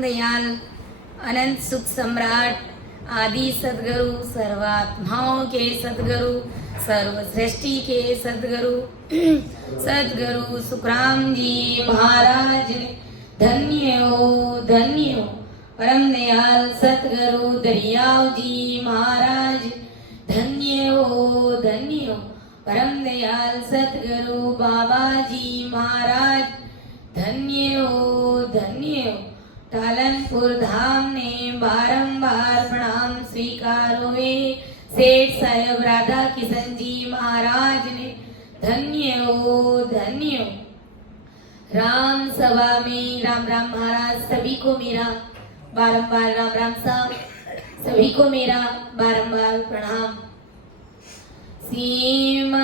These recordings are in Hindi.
दयाल अनंत सुख सम्राट आदि सदगुरु सर्वात्माओं के सदगुरु सर्व सृष्टि के सदगुरु सदगुरु सुखराम जी महाराज धन्य हो परम दयाल सतगुरु दरियाव जी महाराज धन्य हो परम दयाल सतगुरु बाबा जी महाराज धन्य हो पालनपुर धाम ने बारंबार प्रणाम स्वीकारो वे सेठ साहेब राधा किशन जी महाराज ने धन्य हो राम सभा में राम राम महाराज सभी को मेरा बारंबार राम राम साहब सभी को मेरा बारंबार प्रणाम। सीमरत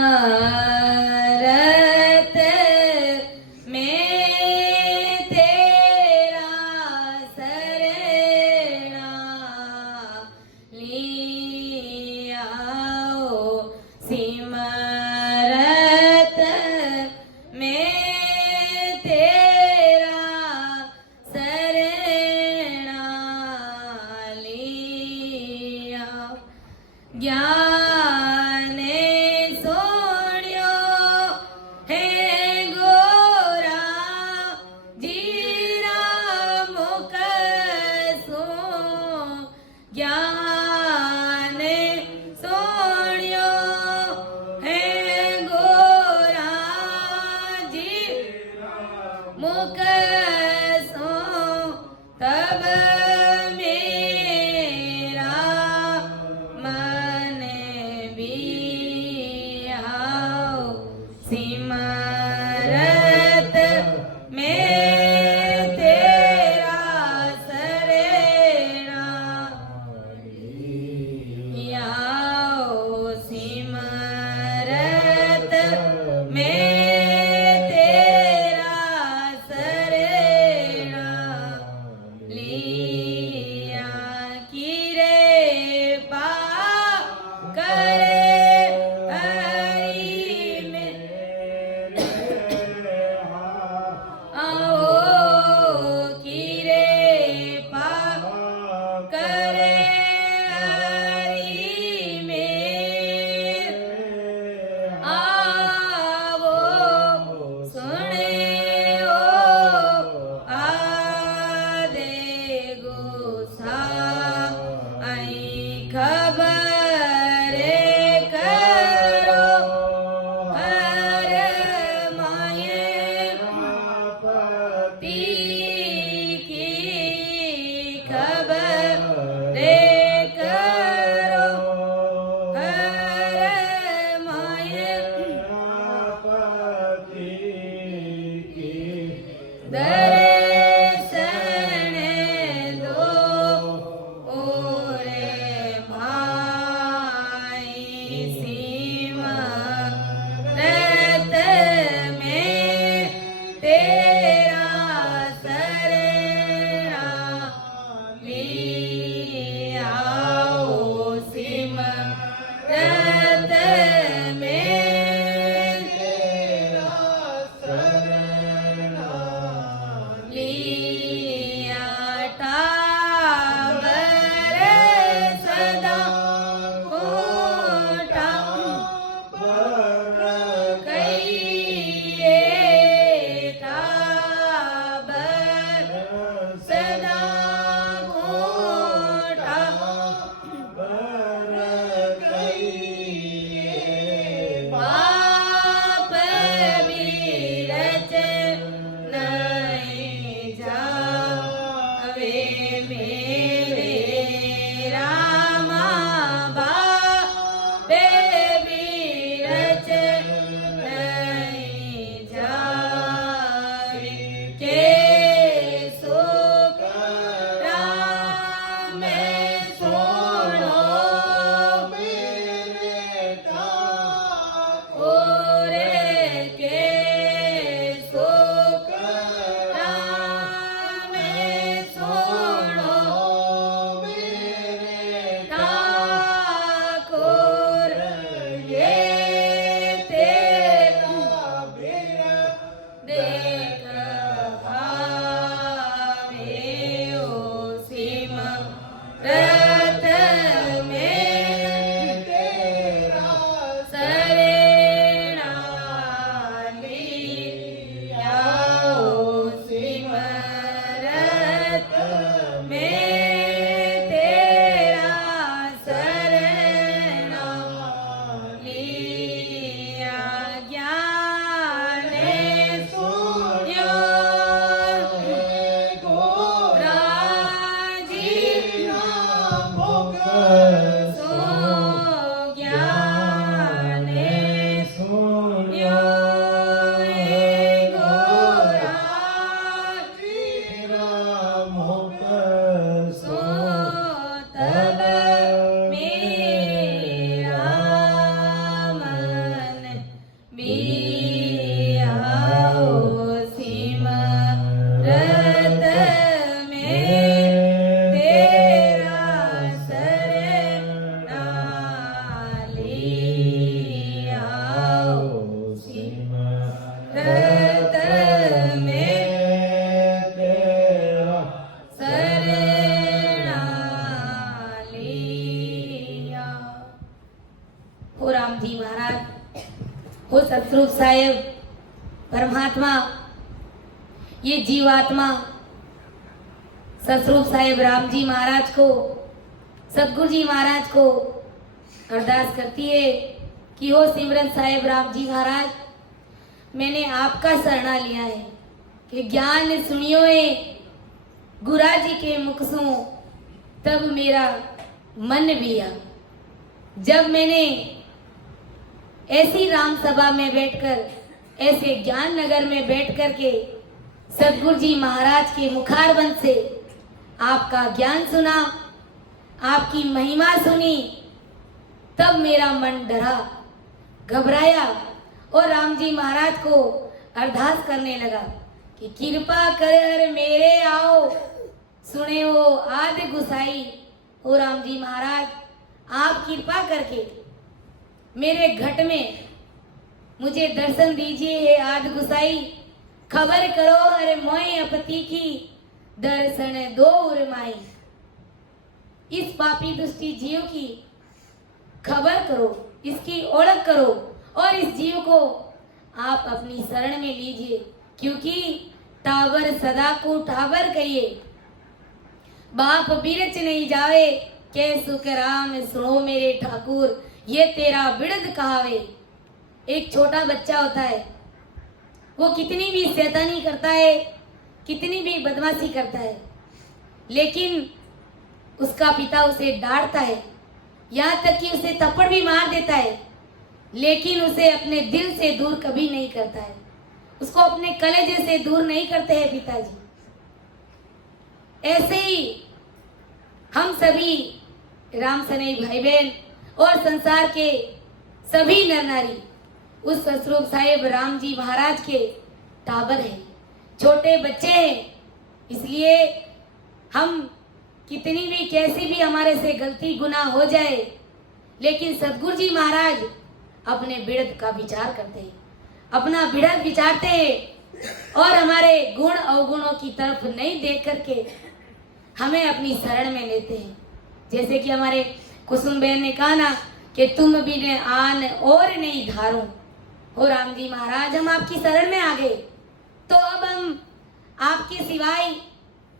में सो ज्ञाने शून्यो ये घोरा सो तब मेरा मन बियाओ सिमरत में तेरा शरणा लियाओ सिमरत में शरणा लिया। हो राम जी महाराज, हो सतरूप साहेब परमात्मा, ये जीवात्मा सतरूप साहेब राम जी महाराज को, सतगुरु जी महाराज को अरदास करती है कि हो सिमरन साहेब राम जी महाराज, मैंने आपका शरणा लिया है कि ज्ञान सुनियो है गुरा जी के मुख सु, तब मेरा मन बिया। जब मैंने ऐसी राम सभा में बैठकर, ऐसे ज्ञान नगर में बैठ कर के सतगुरु जी महाराज के मुखारबंद से आपका ज्ञान सुना, आपकी महिमा सुनी, तब मेरा मन डरा, घबराया और राम जी महाराज को अरदास करने लगा कि कृपा कर मेरे आओ, सुने हो आदि गुसाई। ओ राम जी महाराज, आप कृपा करके मेरे घट में मुझे दर्शन दीजिए हे आदि गुसाई। खबर करो अरे मोई अपती की, दर्शन दो उर्माई। इस पापी दुष्टी जीव की खबर करो, इसकी ओळख करो और इस जीव को आप अपनी शरण में लीजिए, क्योंकि टावर सदा को टावर कहिए, बाप बिरच नहीं जावे, के सुख राम सुनो मेरे ठाकुर, ये तेरा बिरद कहावे। एक छोटा बच्चा होता है, वो कितनी भी शैतानी करता है, कितनी भी बदमाशी करता है, लेकिन उसका पिता उसे डांटता है, यहाँ तक कि उसे थप्पड़ भी मार देता है, लेकिन उसे अपने दिल से दूर कभी नहीं करता है, उसको अपने कलेजे से दूर नहीं करते हैं पिताजी। ऐसे ही हम सभी राम सनेही भाई बहन और संसार के सभी नर नारी उस सतरूप साहेब राम जी महाराज के टाबर हैं, छोटे बच्चे हैं। इसलिए हम कितनी भी कैसी भी हमारे से गलती गुनाह हो जाए, लेकिन सतगुरु जी महाराज अपने बिरद का विचार करते हैं, अपना बिरद विचारते हैं और हमारे गुण अवगुणों की तरफ नहीं देख करके हमें अपनी शरण में लेते हैं। जैसे कि हमारे कुसुम बहन ने कहा ना कि तुम भी ने आन और नहीं धारो। हो राम जी महाराज, हम आपकी शरण में आ गए, तो अब हम आपके सिवाय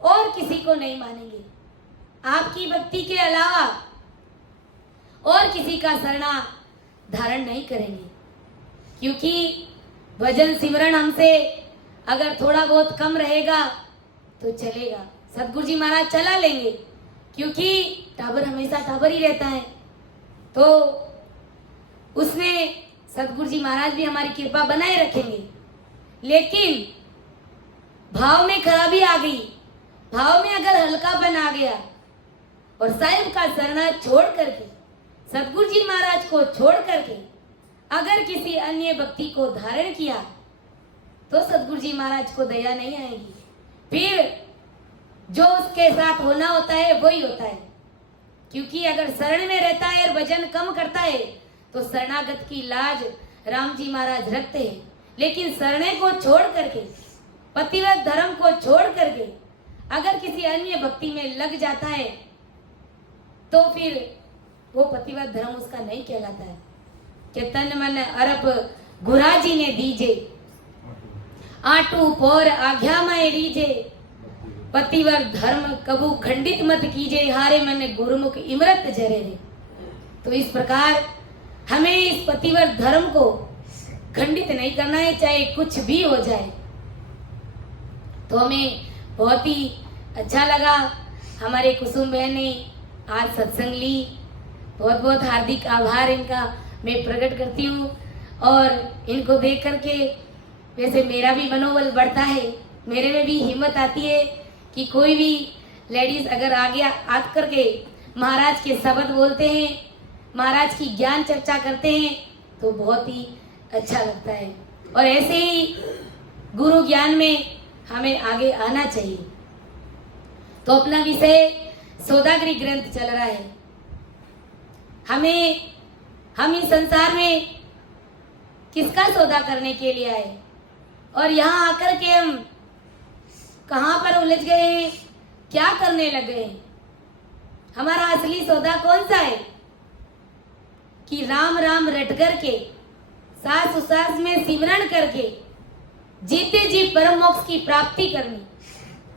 और किसी को नहीं मानेंगे, आपकी भक्ति के अलावा और किसी का शरणा धारण नहीं करेंगे, क्योंकि भजन सिमरन हमसे अगर थोड़ा बहुत कम रहेगा तो चलेगा, सतगुरु जी महाराज चला लेंगे, क्योंकि टाबर हमेशा टाबर ही रहता है। तो उसमें सतगुरु जी महाराज भी हमारी कृपा बनाए रखेंगे। लेकिन भाव में खराबी आ गई, भाव में अगर हल्कापन आ गया और साहिब का शरणा छोड़ करके, सतगुरु जी महाराज को छोड़ करके अगर किसी अन्य भक्ति को धारण किया, तो सतगुरु जी महाराज को दया नहीं आएगी। फिर जो उसके साथ होना होता है वही होता है, क्योंकि अगर शरण में रहता है और भजन कम करता है तो शरणागत की लाज राम जी महाराज रखते हैं। लेकिन शरणे को छोड़ करके, पतिव्रत धर्म को छोड़ करके अगर किसी अन्य भक्ति में लग जाता है, तो फिर वो पतिव्रत धर्म उसका नहीं कहलाता है। कि तन मन अरप गुरा जी ने दीजे, आटू पोर आज्ञा में रीजे, पतिवर धर्म कबू खंडित मत कीजे, हारे मन गुरुमुख इमरत जरे रे। तो इस प्रकार हमें इस पतिवर धर्म को खंडित नहीं करना है, चाहे कुछ भी हो जाए। तो हमें बहुत ही अच्छा लगा, हमारे कुसुम बहन ने आज सत्संग ली। बहुत बहुत हार्दिक आभार इनका मैं प्रकट करती हूँ। और इनको देख करके वैसे मेरा भी मनोबल बढ़ता है, मेरे में भी हिम्मत आती है कि कोई भी लेडीज अगर आगे आ करके महाराज के शब्द बोलते हैं, महाराज की ज्ञान चर्चा करते हैं तो बहुत ही अच्छा लगता है। और ऐसे ही गुरु ज्ञान में हमें आगे आना चाहिए। तो अपना विषय सौदागरी ग्रंथ चल रहा है। हम इस संसार में किसका सौदा करने के लिए आए और यहाँ आकर के हम कहाँ पर उलझ गए हैं, क्या करने लग गए हैं? हमारा असली सौदा कौन सा है कि राम राम रट करके सास सुसास में सिमरन करके जीते जी परम मोक्ष की प्राप्ति करनी,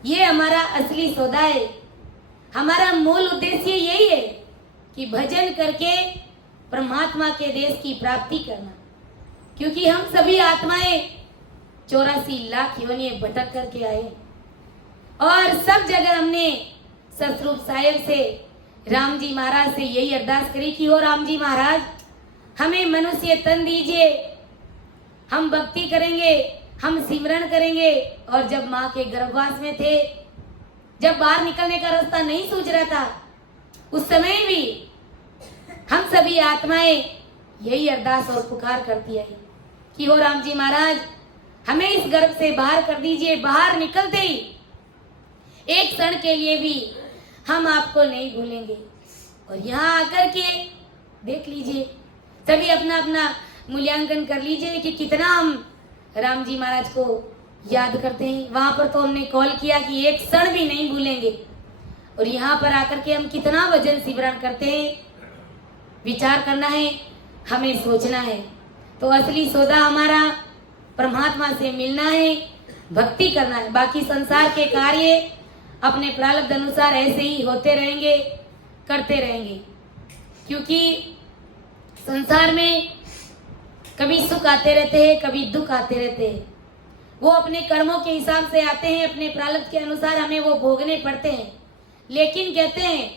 ये हमारा असली सौदा है। हमारा मूल उद्देश्य यही है कि भजन करके परमात्मा के देश की प्राप्ति करना। क्योंकि हम सभी आत्माएं 84 लाख योनियां भटक करके आए और सब जगह हमने सतरूप साहिब से, राम जी महाराज से यही अरदास करी कि ओ राम जी महाराज हमें मनुष्य तन दीजिए, हम भक्ति करेंगे, हम सिमरन करेंगे। और जब माँ के गर्भवास में थे, जब बाहर निकलने का रास्ता नहीं सूझ रहा था, उस समय भी हम सभी आत्माएं यही अरदास और पुकार करती आई कि हो राम जी महाराज हमें इस गर्भ से बाहर कर दीजिए। बाहर निकलते ही एक क्षण के लिए भी हम आपको नहीं भूलेंगे। और यहाँ आकर के देख लीजिए, सभी अपना अपना मूल्यांकन कर लीजिए कि कितना हम राम जी महाराज को याद करते हैं। वहां पर तो हमने कॉल किया कि एक क्षण भी नहीं भूलेंगे, और यहाँ पर आकर के हम कितना भजन सिमरन करते हैं। विचार करना है, हमें सोचना है। तो असली सौदा हमारा परमात्मा से मिलना है, भक्ति करना है। बाकी संसार के कार्य अपने प्रारब्ध अनुसार ऐसे ही होते रहेंगे, करते रहेंगे। क्योंकि संसार में कभी सुख आते रहते हैं, कभी दुख आते रहते हैं। वो अपने कर्मों के हिसाब से आते हैं, अपने प्रारब्ध के अनुसार हमें वो भोगने पड़ते हैं। लेकिन कहते हैं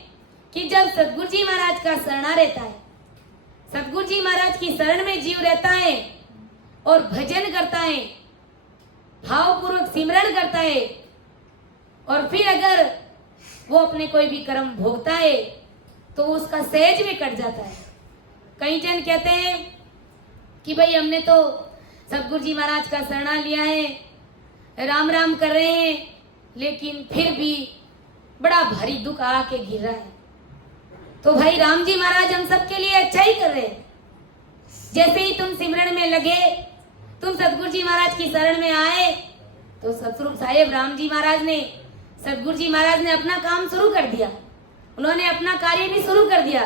कि जब सतगुरु जी महाराज का शरणा रहता है, सतगुरु जी महाराज की शरण में जीव रहता है और भजन करता है, भावपूर्वक सिमरन करता है, और फिर अगर वो अपने कोई भी कर्म भोगता है तो उसका सहज में कट जाता है। कई जन कहते हैं कि भाई हमने तो सतगुरु जी महाराज का शरणा लिया है, राम राम कर रहे हैं, लेकिन फिर भी बड़ा भारी दुख आके गिर रहा है। तो भाई राम जी महाराज हम सबके लिए अच्छा ही कर रहे हैं। जैसे ही तुम सिमरन में लगे, तुम सतगुरु जी महाराज की शरण में आए, तो सतरूप साहिब राम जी महाराज ने, सतगुरु जी महाराज ने अपना काम शुरू कर दिया। उन्होंने अपना कार्य भी शुरू कर दिया,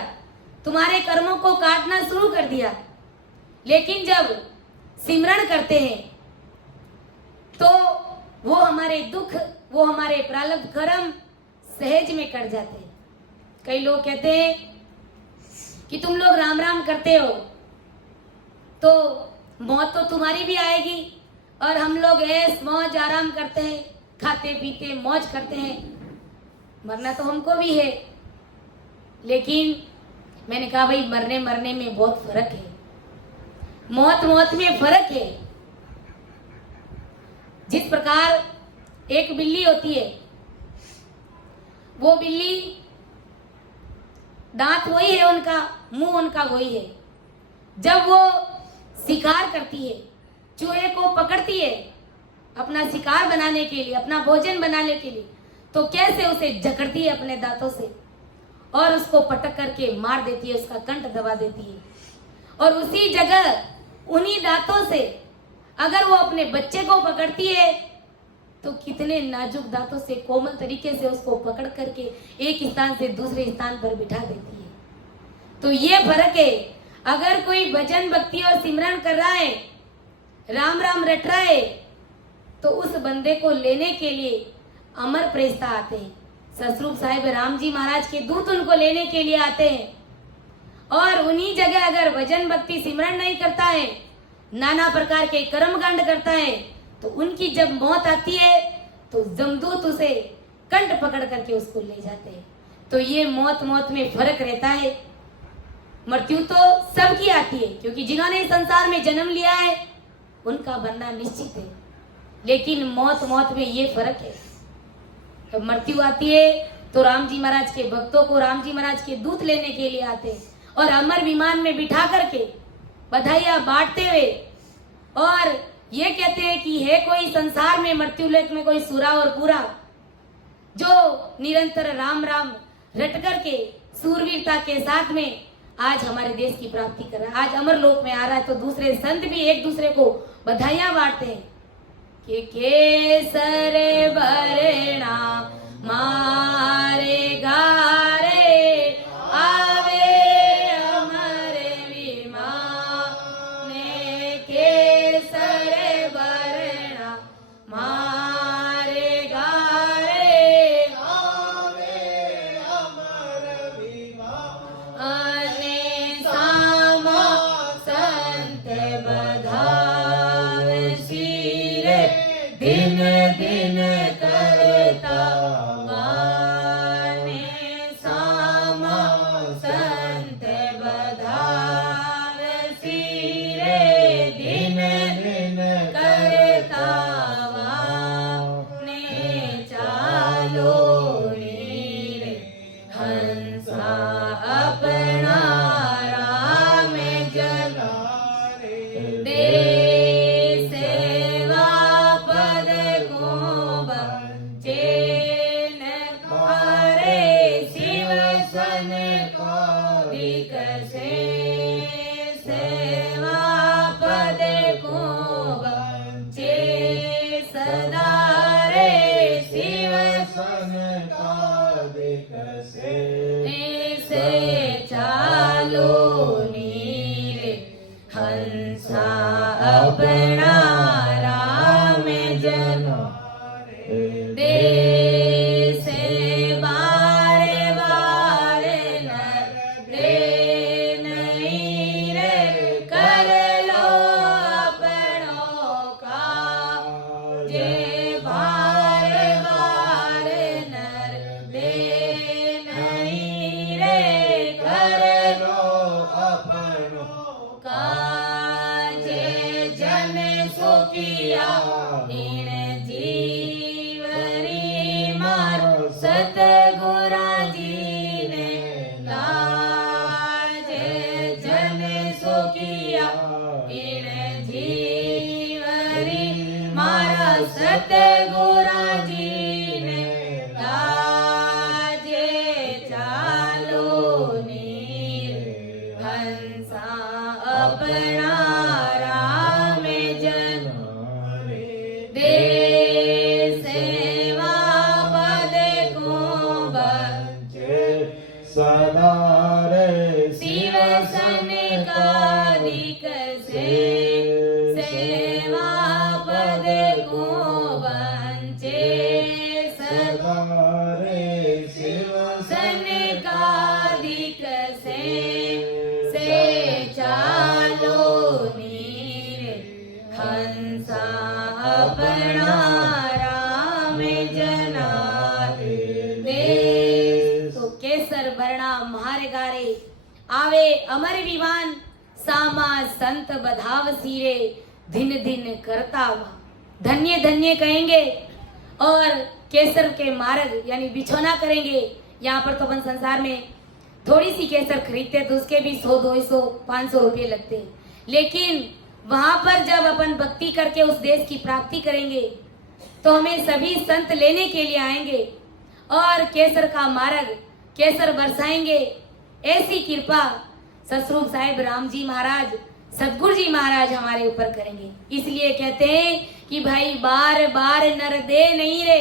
तुम्हारे कर्मों को काटना शुरू कर दिया। लेकिन जब सिमरन करते हैं तो वो हमारे दुख, वो हमारे प्रारब्ध कर्म सहज में कट जाते हैं। कई लोग कहते हैं कि तुम लोग राम राम करते हो तो मौत तो तुम्हारी भी आएगी, और हम लोग ऐस मौज आराम करते हैं, खाते पीते मौज करते हैं, मरना तो हमको भी है। लेकिन मैंने कहा भाई मरने मरने में बहुत फर्क है, मौत मौत में फर्क है। जिस प्रकार एक बिल्ली होती है, वो बिल्ली दांत वही है उनका, मुंह उनका वही है। जब वो शिकार करती है, चूहे को पकड़ती है अपना शिकार बनाने के लिए, अपना भोजन बनाने के लिए, तो कैसे उसे जकड़ती है अपने दांतों से और उसको पटक करके मार देती है, उसका कंठ दबा देती है। और उसी जगह उन्हीं दांतों से अगर वो अपने बच्चे को पकड़ती है तो कितने नाजुक दांतों से कोमल तरीके से उसको पकड़ करके एक स्थान से दूसरे स्थान पर बिठा देती है। तो ये फर्क है। अगर कोई भजन भक्ति और सिमरन कर रहा है, राम राम रट रहा है, तो उस बंदे को लेने के लिए अमर प्रेस्ता आते हैं। सतरूप साहिब राम जी महाराज के दूत उनको लेने के लिए आते हैं। और उन्हीं जगह अगर भजन भक्ति सिमरन नहीं करता है, नाना प्रकार के कर्मकांड करता है, तो उनकी जब मौत आती है तो जमदूत उसे कंठ पकड़ करके उसको ले जाते हैं। तो ये मौत मौत में फर्क रहता है। मृत्यु तो सबकी आती है, क्योंकि जिन्होंने इस संसार में जन्म लिया है उनका बनना निश्चित है, लेकिन मौत मौत में ये फर्क है। जब मृत्यु आती है तो राम जी महाराज के भक्तों को राम जी महाराज के दूत लेने के लिए आते हैं और अमर विमान में बिठा करके बधाइयां बांटते हुए और ये कहते हैं कि है कोई संसार में मृत्युलोक में कोई सुरा और पूरा जो निरंतर राम राम रट करके सूरवीरता के साथ में आज हमारे देश की प्राप्ति कर रहा है, आज अमर लोक में आ रहा है। तो दूसरे संत भी एक दूसरे को बधाइयां बांटते हैं कि केसर बरना मारे गारे आवे अमर विमान केसर बरना मारे गारे आवे अमर विमान सामा संत बधावे सिरे दिन दिन करता वाने सामा संत बधावे सिरे दिन दिन करता वाने चालो नीरे हंसा अपना राम जना दे सेवा पद को बचे न करे शिव सन को विकसे सेवा पद को बचे सदा रे शिव सन को विकसे से चालो नीरे हंसा अपना राम जना दे से बारे बारे नर दे नहीं रे कर लो अपनों का जे बारे बारे नर दे नहीं रे कर लो अपनों का जे जन सुखिया इन जीवरी मारो सतगुरा जी ने लाजे जन सुखिया इन जीवरी मारा सतगुरा जी ने लाजे चालो नीर हंसा अपना राम जन दे सेवा पद को बचे सदा रे शिव सन का दिकसे सेवा पद को बचे सदा रे शिव सन का दिकसे से चालो नीर हंसा अपना राम जना दे तो केसर वर्णा मारे गारे आवे अमर विमान सामा संत बधाव सीरे दिन दिन करता हुआ धन्य धन्य कहेंगे और केसर के मार्ग यानी बिछोना करेंगे। यहाँ पर तो अपन संसार में थोड़ी सी केसर खरीदते तो उसके भी 100 200 500 रुपये लगते हैं, लेकिन वहां पर जब अपन भक्ति करके उस देश की प्राप्ति करेंगे तो हमें सभी संत लेने के लिए आएंगे और केसर का मार्ग केसर बरसाएंगे। ऐसी कृपा सतस्वरूप साहिब राम जी महाराज सतगुरु जी महाराज हमारे ऊपर करेंगे। इसलिए कहते हैं कि भाई बार बार नर दे नहीं रे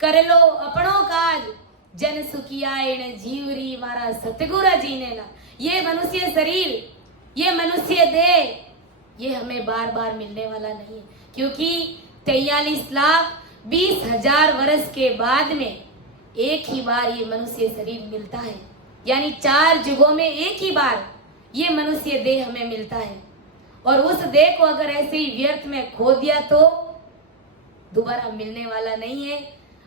कर लो अपनों काज जन सुखिया इन जीवरी मारा सतगुरु जी ने ला। ये मनुष्य शरीर ये मनुष्य देह ये हमें बार बार मिलने वाला नहीं है, क्योंकि 43,20,000 वर्ष के बाद में एक ही बार ये मनुष्य शरीर मिलता है, यानी 4 युगों में एक ही बार ये मनुष्य देह हमें मिलता है। और उस देह को अगर ऐसे ही व्यर्थ में खो दिया तो दोबारा मिलने वाला नहीं है।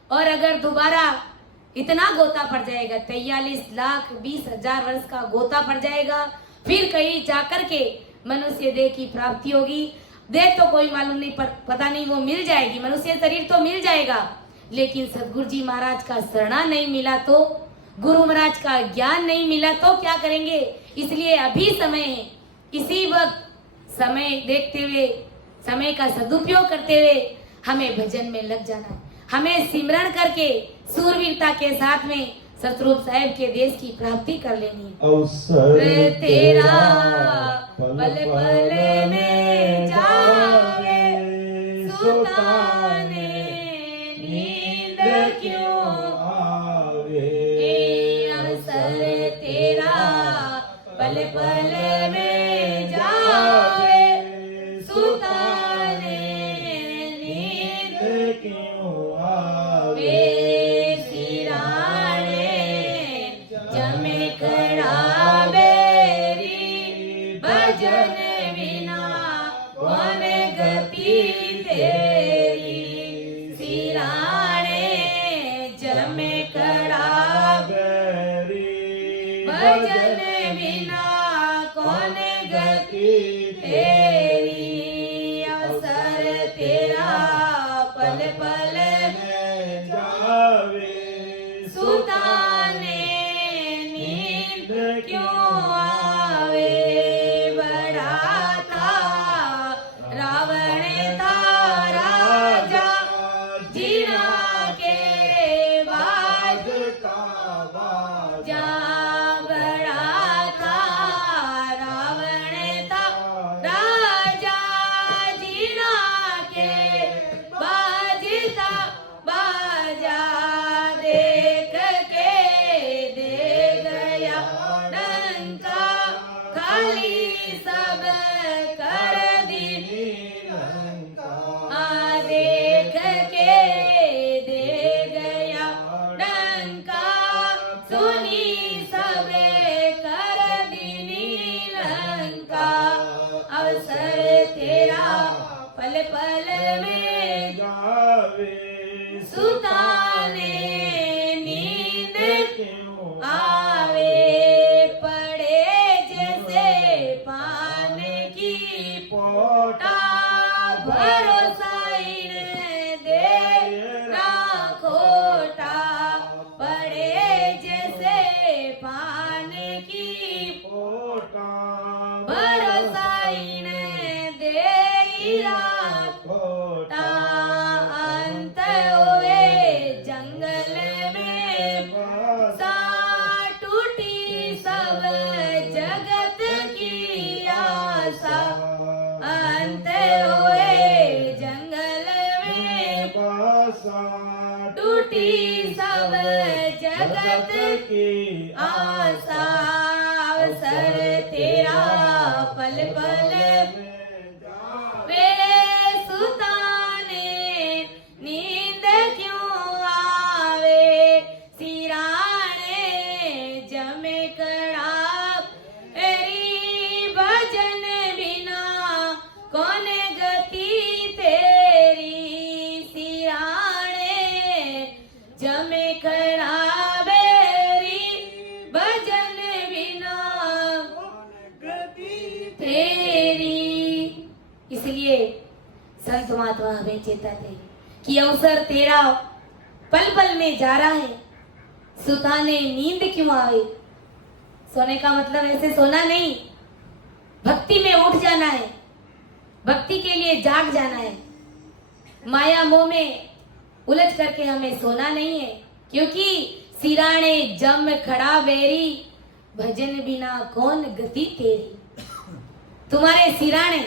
और अगर दोबारा इतना गोता पड़ जाएगा, 43,20,000 वर्ष का गोता पड़ जाएगा। फिर कहीं जाकर के मनुष्य देह की प्राप्ति होगी। देह तो कोई मालूम नहीं, पता नहीं वो मिल जाएगी, मनुष्य शरीर तो मिल जाएगा, लेकिन सतगुरु जी महाराज का शरणा नहीं मिला तो, गुरु महाराज का ज्ञान नहीं मिला तो क्या करेंगे। इसलिए अभी समय है, इसी वक्त समय देखते हुए, समय का सदुपयोग करते हुए हमें भजन में लग जाना है। हमें सिमरण करके सूरवीरता के साथ में सतरूप साहेब के देश की प्राप्ति कर लेनी है। अवसर तेरा पल पल में जावे, सुताने नींद क्यों आवे। अवसर तेरा पल पल में जावे, सुताने नींद क्यों आवे। सिराने जमे खड़ा बेरी, भजन बिना कौन गति तेरी। सिराने जमे खड़ा बेरी, भजन बिना कौन गति तेरी। अवसर तेरा पल पल में जावे, सुताने नींद क्यों आवे। बड़ा था रावण था राजा, जीना के बाद का बाजा। जा। बड़ा था रावण था राजा, जीना के बाजता बाजा। देख के दे गया डंका, खाली सब कर दी। देख के दे गया डंका, सुनी सब कर दी लंका। अवसर तेरा पल पल में जावे, सुताने नींद क्यों आवे। पड़े जैसे पान की पोटा, भरोसा इन दे ना खोटा। पड़े जैसे पान की पोटा, भरोसा इन दे ना खोटा। अंत हुए जंगल में सा, टूटी सब जगत की आशा। अंत हुए जंगल में बासा, टूटी सब जगत की आशा। अवसर तेरा पल पल वे, सुताने नींद क्यों आवे। सिराने जमे कड़ा एरी, भजन बिना कौन गति तेरी। सिराने जमे खड़ा बेरी, भजन बिना तेरी। इसलिए संत महात्मा हमें चेताते कि अवसर तेरा पल पल में जा रहा है, सुताने नींद क्यों आवे। सोने का मतलब ऐसे सोना नहीं, भक्ति में उठ जाना है, भक्ति के लिए जाग जाना है। माया मोह में उलझ करके हमें सोना नहीं है, क्योंकि सिराने जम खड़ा बेरी, भजन बिना कौन गति तेरी। तुम्हारे सिराने,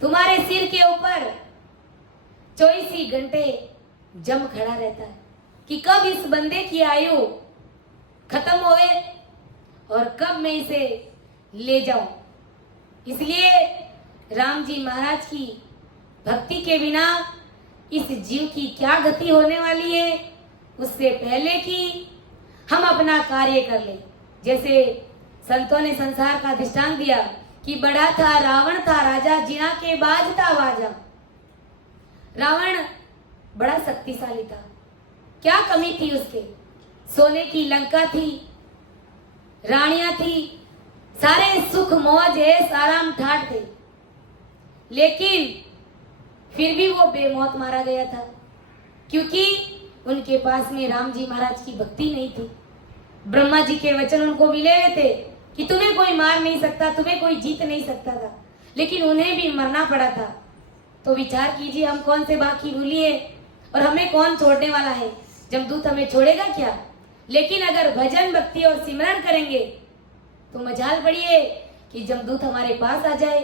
तुम्हारे सिर के ऊपर 24 घंटे जम खड़ा रहता है कि कब इस बंदे की आयु खत्म होए और कब मैं इसे ले जाऊं। इसलिए राम जी महाराज की भक्ति के बिना इस जीव की क्या गति होने वाली है, उससे पहले कि हम अपना कार्य कर ले। जैसे संतों ने संसार का दृष्टांत दिया कि बड़ा था रावण था राजा, जिना के बाज था बाजा। रावण बड़ा शक्तिशाली था, क्या कमी थी उसके? सोने की लंका थी, रानियां थी, सारे सुख मौज ऐश आराम ठाट थे, लेकिन फिर भी वो बेमौत मारा गया था, क्योंकि उनके पास में राम जी महाराज की भक्ति नहीं थी। ब्रह्मा जी के वचन उनको मिले हुए थे कि तुम्हें कोई मार नहीं सकता, तुम्हें कोई जीत नहीं सकता था, लेकिन उन्हें भी मरना पड़ा था। तो विचार कीजिए, हम कौन से बाकी भूली है और हमें कौन छोड़ने वाला है? जमदूत हमें छोड़ेगा क्या? लेकिन अगर भजन भक्ति और सिमरन करेंगे तो मजाल बड़ी है कि जमदूत हमारे पास आ जाए,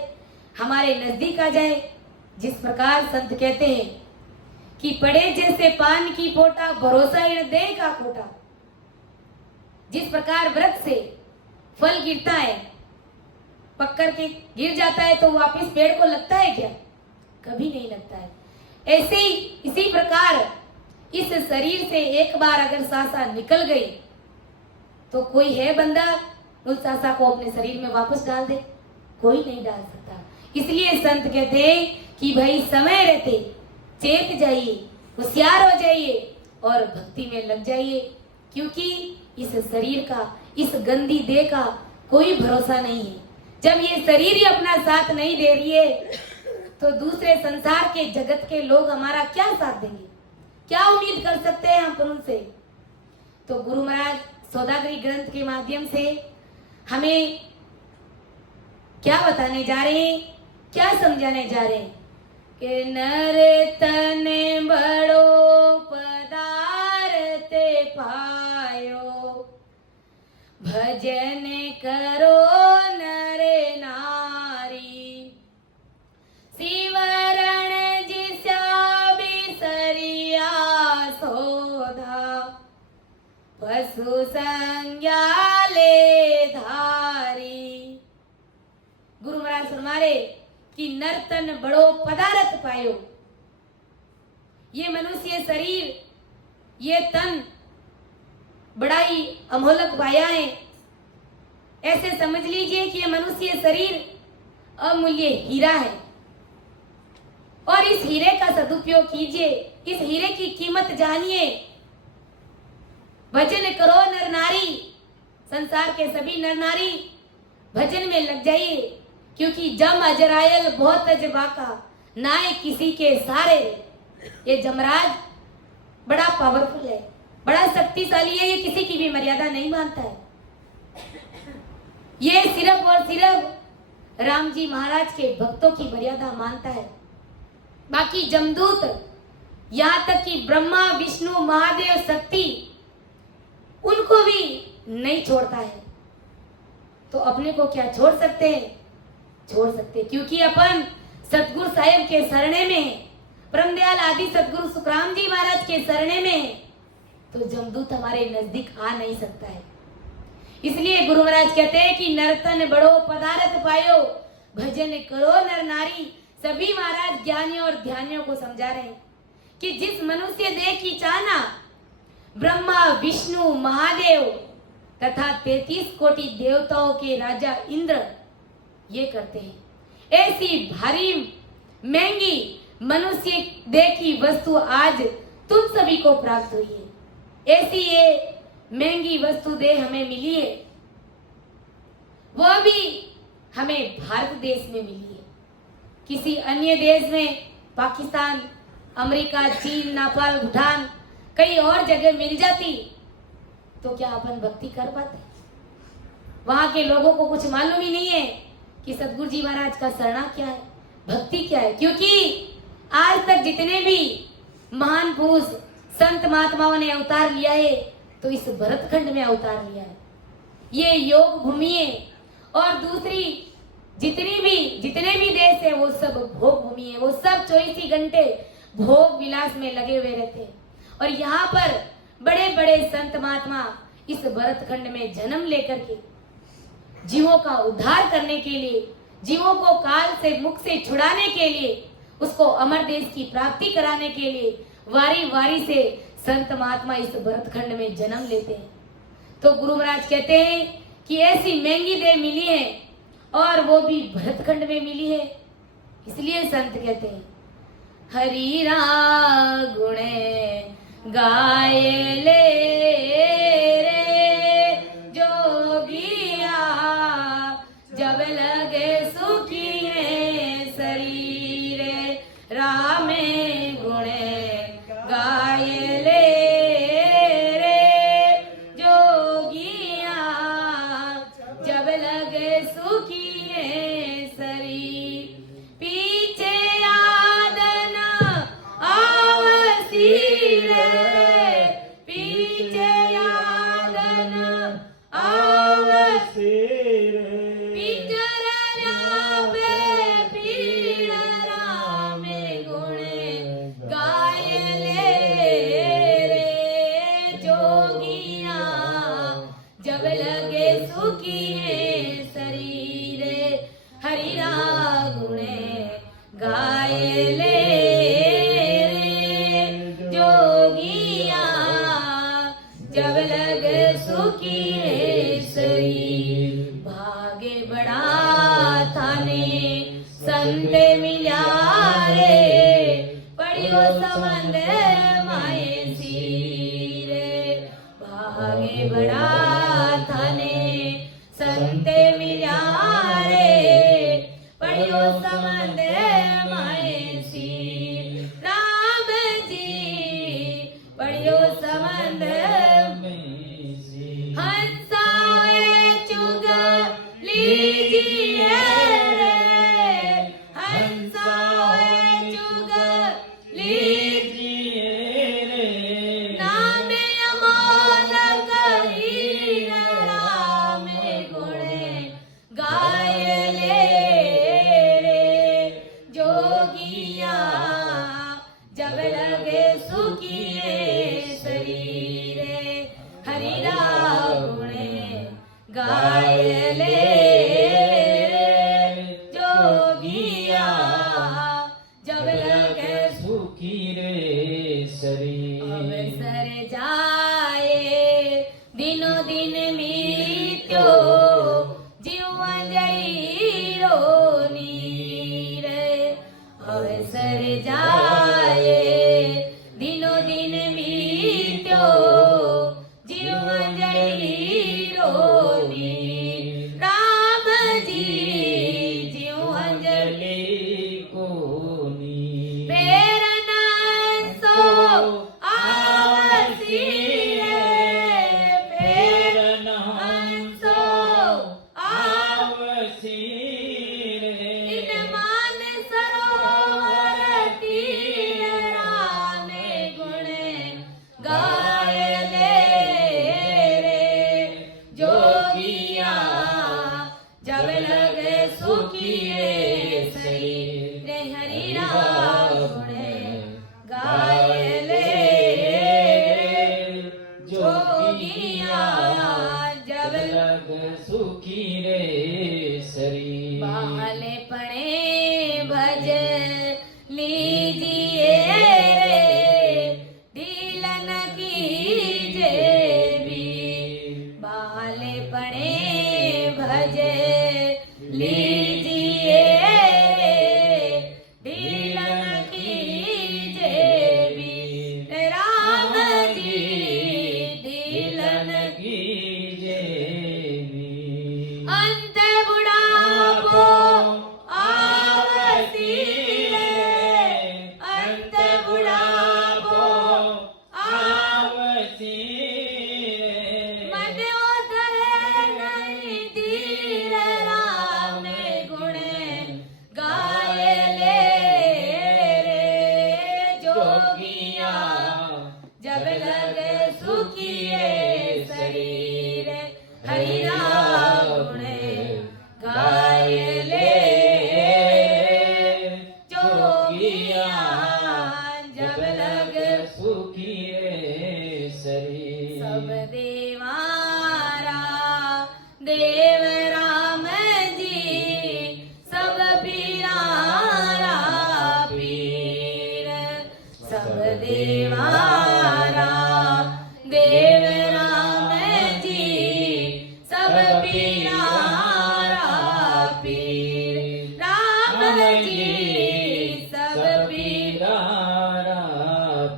हमारे नजदीक आ जाए। जिस प्रकार संत कहते हैं कि पड़े जैसे पान की पोटा, भरोसा इन दे का कोटा। जिस प्रकार वृक्ष से फल गिरता है, पक कर के गिर जाता है तो वापस पेड़ को लगता है क्या? कभी नहीं लगता है। ऐसे ही इसी प्रकार इस शरीर से एक बार अगर सांसा निकल गई तो कोई है बंदा उस सांसा को अपने शरीर में वापस डाल दे? कोई नहीं डाल सकता। इसलिए संत कहते हैं कि भाई समय रहते चेत जाइए, होशियार हो जाइए और भक्ति में लग जाइए, क्योंकि इस शरीर का, इस गंदी देह का कोई भरोसा नहीं है। जब ये शरीर ही अपना साथ नहीं दे रही है तो दूसरे संसार के जगत के लोग हमारा क्या साथ देंगे? क्या उम्मीद कर सकते हैं हम उनसे? तो गुरु महाराज सौदागरी ग्रंथ के माध्यम से हमें क्या बताने जा रहे हैं, क्या समझाने जा रहे हैं कि नर तन बड़ो पदारते पायो, भजन करो नर नारी, शिवरण जिस्या बिसरिया सोधा, पशु संज्ञा ले धारी। गुरु महाराज फरमारे कि नर्तन बड़ो पदारथ पायो। ये मनुष्य शरीर, ये तन बड़ा ही अमोलक पाया है। ऐसे समझ लीजिए कि ये मनुष्य शरीर अमूल्य हीरा है और इस हीरे का सदुपयोग कीजिए, इस हीरे की कीमत जानिए। भजन करो नर नारी, संसार के सभी नर नारी भजन में लग जाइए, क्योंकि जम अजरायल बहुत अजबा का नाय किसी के सारे। ये जमराज बड़ा पावरफुल है, बड़ा शक्तिशाली है, ये किसी की भी मर्यादा नहीं मानता है। ये सिर्फ और सिर्फ राम जी महाराज के भक्तों की मर्यादा मानता है। बाकी जमदूत, यहाँ तक कि ब्रह्मा विष्णु महादेव शक्ति, उनको भी नहीं छोड़ता है। तो अपने को क्या छोड़ सकते हैं? छोड़ सकते, क्योंकि अपन सतगुरु साहिब के शरणे में है, परमदयाल आदि सतगुरु सुखराम जी महाराज के शरणे में है, तो जमदूत हमारे नजदीक आ नहीं सकता है। इसलिए गुरु महाराज कहते हैं कि नर्तन बड़ो पदारथ पायो, भजन करो नर नारी। सभी महाराज ज्ञानियों और ध्यानियों को समझा रहे हैं कि जिस मनुष्य देह की चाहना ब्रह्मा विष्णु महादेव तथा 33 कोटि देवताओं के राजा इंद्र ये करते हैं, ऐसी भारी महंगी मनुष्य देह की वस्तु आज तुम सभी को प्राप्त हुई है। ऐसी ये महंगी वस्तु देह हमें मिली है, वह भी हमें भारत देश में मिली है। किसी अन्य देश में, पाकिस्तान, अमेरिका, चीन, नेपाल, भूटान, कई और जगह मिल जाती तो क्या अपन भक्ति कर पाते? वहां के लोगों को कुछ मालूम ही नहीं है कि सतगुरु जी महाराज का शरणा क्या है, भक्ति क्या है। क्योंकि आज तक जितने भी महान पुरुष संत महात्माओं ने अवतार लिया है तो इस भरतखंड में अवतार लिया है। ये योग भूमि है और दूसरी जितने भी देश है वो सब भोग भूमि है। वो सब 24 घंटे भोग विलास में लगे हुए रहते हैं और यहाँ पर बड़े बड़े संत महात्मा इस भरतखंड में जन्म लेकर के जीवों का उद्धार करने के लिए, जीवों को काल से मुख से छुड़ाने के लिए, उसको अमर देश की प्राप्ति कराने के लिए वारी वारी से संत महात्मा इस भरतखंड में जन्म लेते हैं। तो गुरु महाराज कहते हैं कि ऐसी महंगी देह मिली है और वो भी भरतखंड में मिली है। इसलिए संत कहते हैं हरि रा गुणे गाय ले रे जोगिया जब लगे सुखिए शरीर रामे गुणे गाय ले रे जोगिया जब लगे सुखिए शरीर पीछे याद न आवसी रे पीछे याद न आवसी पिंजरा पे पीड़ रामे गुणे गाय ले रे जोगिया जब लगे सुखिए शरीर हरि गुणे गाय ले रे जोगिया जब लगे सुखिए शरीर भागे बड़ा थाने संत मिल्या रे पड़ियो संबंध माए सीरे भागे बड़ा थाने संत मिल्या रे पड़ियो संबंध माए सीर राम जी पड़ियो संबंध हंसाए चुग लीजिए रे हंसाए चुग लीजिए नामे अमोल कही रामे गुणे गाय ले रे जोगिया जब लगे सुखिए शरीर हरि गुणे गाय ले रे जोगिया जब लगे सुखी रे शरीर अवसर जाए दिनों दिन मृत्यु जीवन जई रोनी रे अवसर जाए दिनों दिन मृत्यु जीवन जई रोनी राम जी जीवन जई कोनी प्रेरणा सो आवसी रे प्रेरणा सो आवसी रे इन मान सरोवर तीर रामे गुणे गाय ले रे जोगिया जब लगे सुखिए शरीर हरि गुणे गाय ले रे जोगिया जब लग सुखी रे शरीर बाले पड़े भज लीजिए रे दिलन कीजे भी बाले पड़े भज लीजिए रे दिलन कीजे भी राम जी दिलन कीजे भी अंत बुढ़ापो आवसी रे अंत बुढ़ापो आवसी मन उतरे नहीं धीर रामे गुणे गाय ले रे जोगिया जब लगे सुखिए शरीर हरि गुणे गाय ले जोगिया जब लगे सुखी रे शरीर सब देवारा देव राम जी सब पीरारा पीर सब देवारा देव राम जी सब पीरारा पीर राम जी सब पीर पीरारा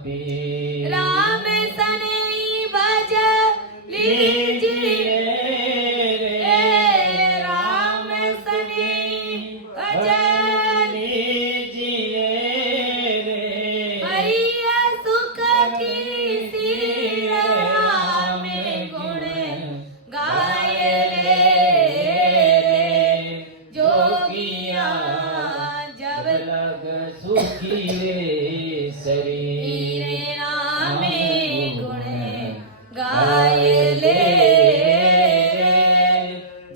पीर राम लीजिए रे राम सने भजन लीजिए रे हरिय सुख की सीरा में गुण गाय रे जोगिया जब लग सुखी रे शरीर रे राम गुण गाय ले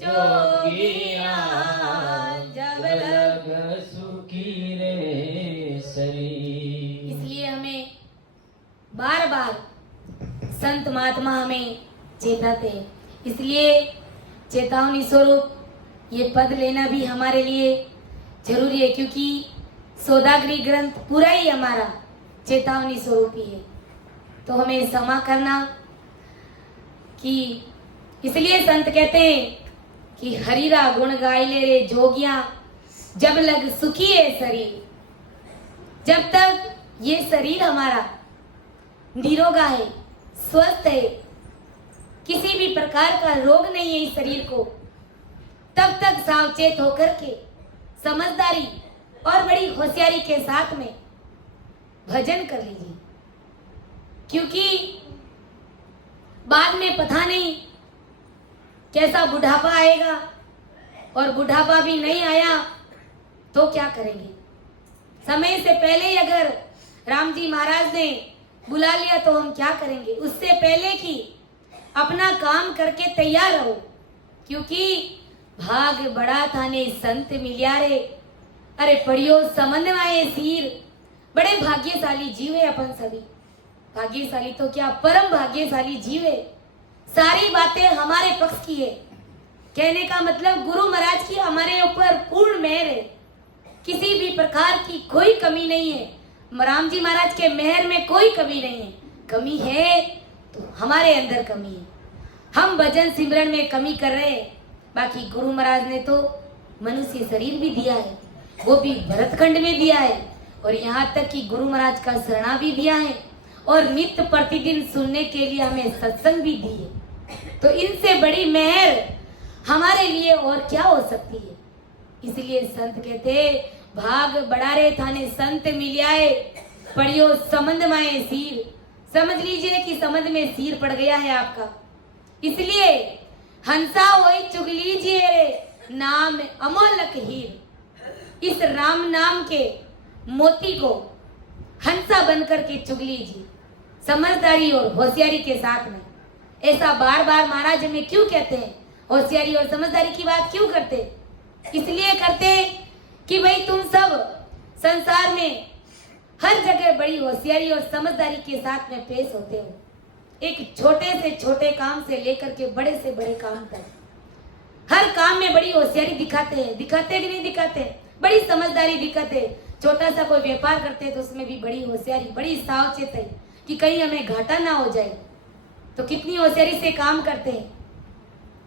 जोगिया जब लग लग सुखी रे शरीर। इसलिए हमें बार बार संत महात्मा हमें चेताते हैं। इसलिए चेतावनी स्वरूप ये पद लेना भी हमारे लिए जरूरी है, क्योंकि सौदागरी ग्रंथ पूरा ही हमारा चेतावनी स्वरूप ही है। तो हमें क्षमा करना कि इसलिए संत कहते हैं कि हरीरा गुण गाय ले रे जोगिया जब लग सुखी है शरीर। जब तक ये शरीर हमारा निरोगा है, स्वस्थ है, किसी भी प्रकार का रोग नहीं है इस शरीर को, तब तक सावचेत होकर के समझदारी और बड़ी होशियारी के साथ में भजन कर लीजिए, क्योंकि बाद में पता नहीं कैसा बुढ़ापा आएगा, और बुढ़ापा भी नहीं आया तो क्या करेंगे। समय से पहले ही अगर राम जी महाराज ने बुला लिया तो हम क्या करेंगे। उससे पहले कि अपना काम करके तैयार रहो, क्योंकि भाग बड़ा थाने संत मिलिया रे। अरे पढ़ियो संबंध माए सीर। बड़े भाग्यशाली जीव है अपन सभी। भाग्यशाली तो क्या, परम भाग्यशाली जीव है। सारी बातें हमारे पक्ष की है। कहने का मतलब गुरु महाराज की हमारे ऊपर पूर्ण मेहर है। किसी भी प्रकार की कोई कमी नहीं है। राम जी महाराज के मेहर में कोई कमी नहीं है। कमी है तो हमारे अंदर कमी है। हम भजन सिमरन में कमी कर रहे हैं। बाकी गुरु महाराज ने तो मनुष्य शरीर भी दिया है, वो भी भरतखंड में दिया है, और यहाँ तक कि गुरु महाराज का शरणा भी दिया है, और नित्य प्रतिदिन सुनने के लिए हमें सत्संग भी दी है। तो इनसे बड़ी मेहर हमारे लिए और क्या हो सकती है। इसलिए संत कहते भाग बढ़ारे थाने संत मिलियाए, पढ़ियो संबंध माए सीर। समझ लीजिए कि संबंध में सिर पड़ गया है आपका। इसलिए हंसा होई चुग लीजिए रे नाम अमोलक हीर। इस राम नाम के मोती को हंसा बनकर के चुग लीजिए, समझदारी और होशियारी के साथ में। ऐसा बार बार महाराज हमें क्यों कहते हैं, होशियारी और समझदारी की बात क्यों करते? इसलिए करते कि भाई तुम सब संसार में हर जगह बड़ी होशियारी और समझदारी के साथ में पेश होते हो। एक छोटे से छोटे काम से लेकर के बड़े से बड़े काम तक हर काम में बड़ी होशियारी दिखाते हैं। दिखाते कि नहीं दिखाते? बड़ी समझदारी दिखाते। छोटा सा कोई व्यापार करते हैं तो उसमें भी बड़ी होशियारी, बड़ी सावचेत है कि कहीं हमें घाटा ना हो जाए। तो कितनी होशियारी से काम करते हैं।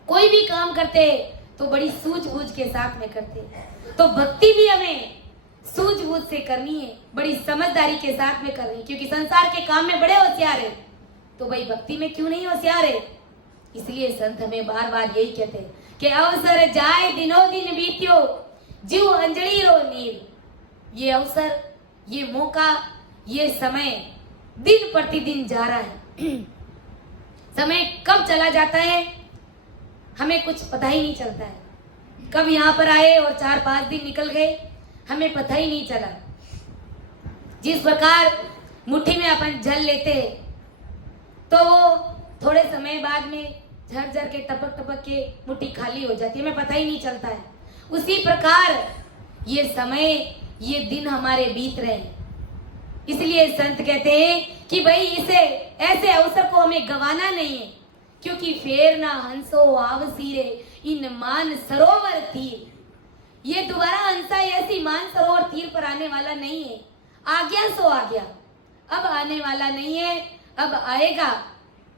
कोई भी काम करते हैं तो बड़ी सूझबूझ के साथ में करते हैं। तो भक्ति भी हमें सूझबूझ से करनी है, बड़ी समझदारी के साथ में करनी है, क्योंकि संसार के काम में बड़े होशियार है, तो भाई भक्ति में क्यों नहीं होशियार है। इसलिए संत हमें बार बार यही कहते हैं कि अवसर जाए दिनों दिन बीतियो जीव अंजलि रो नीर। ये अवसर, ये मौका, ये समय दिन प्रतिदिन जा रहा है। समय कब चला जाता है हमें कुछ पता ही नहीं चलता है। कब यहाँ पर आए और 4-5 दिन निकल गए हमें पता ही नहीं चला। जिस प्रकार मुट्ठी में अपन जल लेते हैं तो वो थोड़े समय बाद में झरझर के टपक टपक के मुट्ठी खाली हो जाती है, हमें पता ही नहीं चलता है। उसी प्रकार ये समय, ये दिन हमारे बीत रहे हैं। इसलिए संत कहते हैं कि भाई इसे ऐसे अवसर को हमें गंवाना नहीं है, क्योंकि फेर ना हंसो आवसीरे इन मान सरोवर तीर। ये दोबारा हंसा ऐसी मान सरोवर तीर पर आने वाला नहीं है। आ गया सो आ गया, अब आने वाला नहीं है। अब आएगा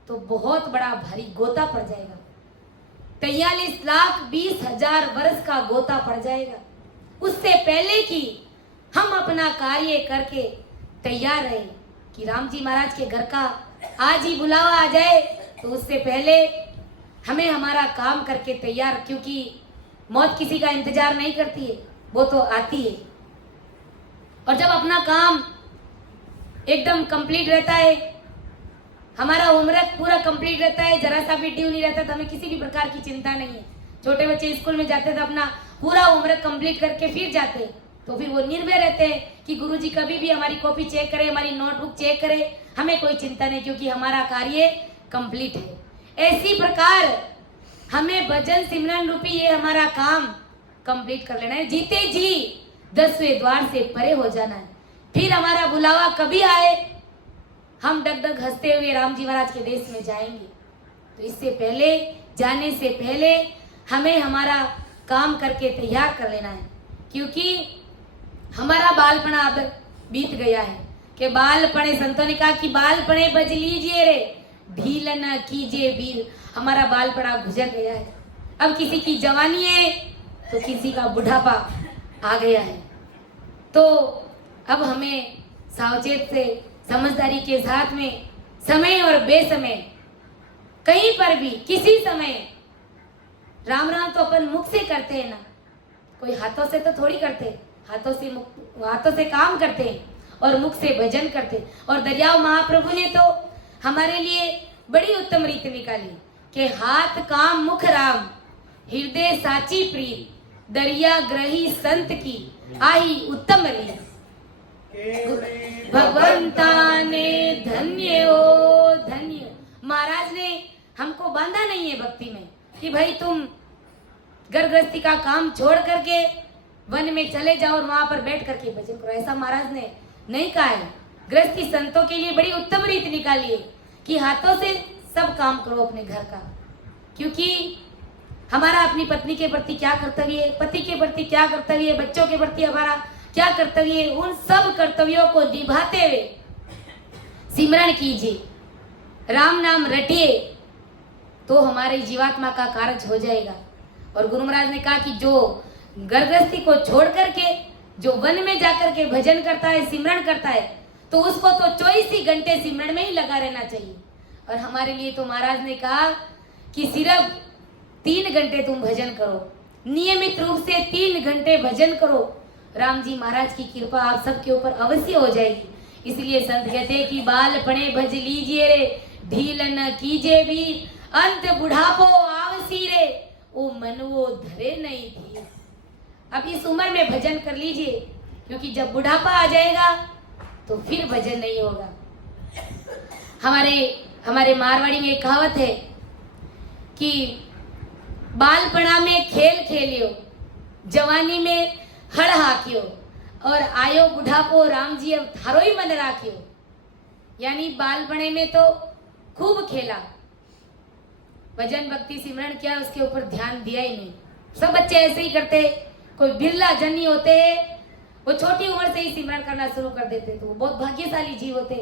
तो बहुत बड़ा भारी गोता पड़ जाएगा। 43,20,000 वर्ष का गोता पड़ जाएगा। उससे पहले कि हम अपना कार्य करके तैयार रहे कि राम जी महाराज के घर का आज ही बुलावा आ जाए तो उससे पहले हमें हमारा काम करके तैयार, क्योंकि मौत किसी का इंतजार नहीं करती है, वो तो आती है। और जब अपना काम एकदम कंप्लीट रहता है, हमारा उम्र पूरा कंप्लीट रहता है, जरा सा भी ड्यू नहीं रहता, तो हमें किसी भी प्रकार की चिंता नहीं है। छोटे बच्चे स्कूल में जाते थे, अपना पूरा उम्र कंप्लीट करके फिर जाते हैं, तो फिर वो निर्भय रहते हैं कि गुरुजी कभी भी हमारी कॉपी चेक करे, हमारी नोटबुक चेक करे, हमें कोई चिंता नहीं, क्योंकि हमारा कार्य कंप्लीट है। ऐसी प्रकार हमें भजन सिमरन रूपी ये हमारा काम कंप्लीट कर लेना है। जीते जी 10वें द्वार से परे हो जाना है। फिर हमारा बुलावा कभी आए, हम डगडग हंसते हुए राम जी महाराज के देश में जाएंगे। तो इससे पहले, जाने से पहले हमें हमारा काम करके तैयार कर लेना है, क्योंकि हमारा बालपना अब बीत गया है। कि बालपने, संतों ने कहा कि बालपने बज लीजिए रे, ढील न कीजिए वीर। हमारा बालपना गुजर गया है। अब किसी की जवानी है तो किसी का बुढ़ापा आ गया है। तो अब हमें सावचेत से, समझदारी के साथ में, समय और बेसमय कहीं पर भी किसी समय राम राम तो अपन मुख से करते हैं ना, कोई हाथों से तो थोड़ी करते, हाथों से काम करते हैं और मुख से भजन करते। और दरियाव महाप्रभु ने तो हमारे लिए बड़ी उत्तम रीति निकाली कि हाथ काम मुख राम, हृदय साची प्रीत, दरिया ग्रही संत की आई उत्तम रीत। भगवंता ने धन्य हो धन्य। महाराज ने हमको बांधा नहीं है भक्ति में कि भाई तुम घर गृहस्थी का काम छोड़ करके वन में चले जाओ और वहां पर बैठ करके भजन करो, ऐसा महाराज ने नहीं कहा है। गृहस्थी संतों के लिए बड़ी उत्तम रीति निकाली है कि हाथों से सब काम करो अपने घर का, क्योंकि हमारा अपनी पत्नी के प्रति क्या कर्तव्य है, पति के प्रति क्या कर्तव्य है, बच्चों के प्रति हमारा क्या कर्तव्य है, उन सब कर्तव्यों को निभाते हुए सिमरन कीजिए, राम नाम रटिए, तो हमारे जीवात्मा का कार्य हो जाएगा। और गुरु महाराज ने कहा कि जो गृहस्थी को छोड़ करके जो वन में जाकर के भजन करता है, सिमरन करता है, तो उसको तो 24 ही घंटे सिमरन में ही लगा रहना चाहिए। और हमारे लिए तो महाराज ने कहा कि सिर्फ 3 घंटे तुम भजन करो, नियमित रूप से 3 घंटे भजन करो, राम जी महाराज की कृपा आप सबके ऊपर अवश्य हो जाएगी। इसलिए संत कहते हैं कि बालपने भज लीजिए रे, ढील न कीजिए भी, अंत बुढ़ापो आवसी रे, ओ मन वो धरे नहीं थी। अब इस उम्र में भजन कर लीजिए, क्योंकि जब बुढ़ापा आ जाएगा तो फिर भजन नहीं होगा। हमारे मारवाड़ी में एक कहावत है कि बालपना में खेल खेलियो, जवानी में हड़ हाकियो, और आयो बुढ़ापो राम जी अब थारो ही मन राखियो। यानी बालपने में तो खूब खेला, भजन भक्ति सिमरन किया, उसके ऊपर ध्यान दिया ही नहीं। सब बच्चे ऐसे ही करते, कोई बिरला जनी होते हैं, वो छोटी उम्र से ही सिमरन करना शुरू कर देते, तो वो बहुत भाग्यशाली जीव होते।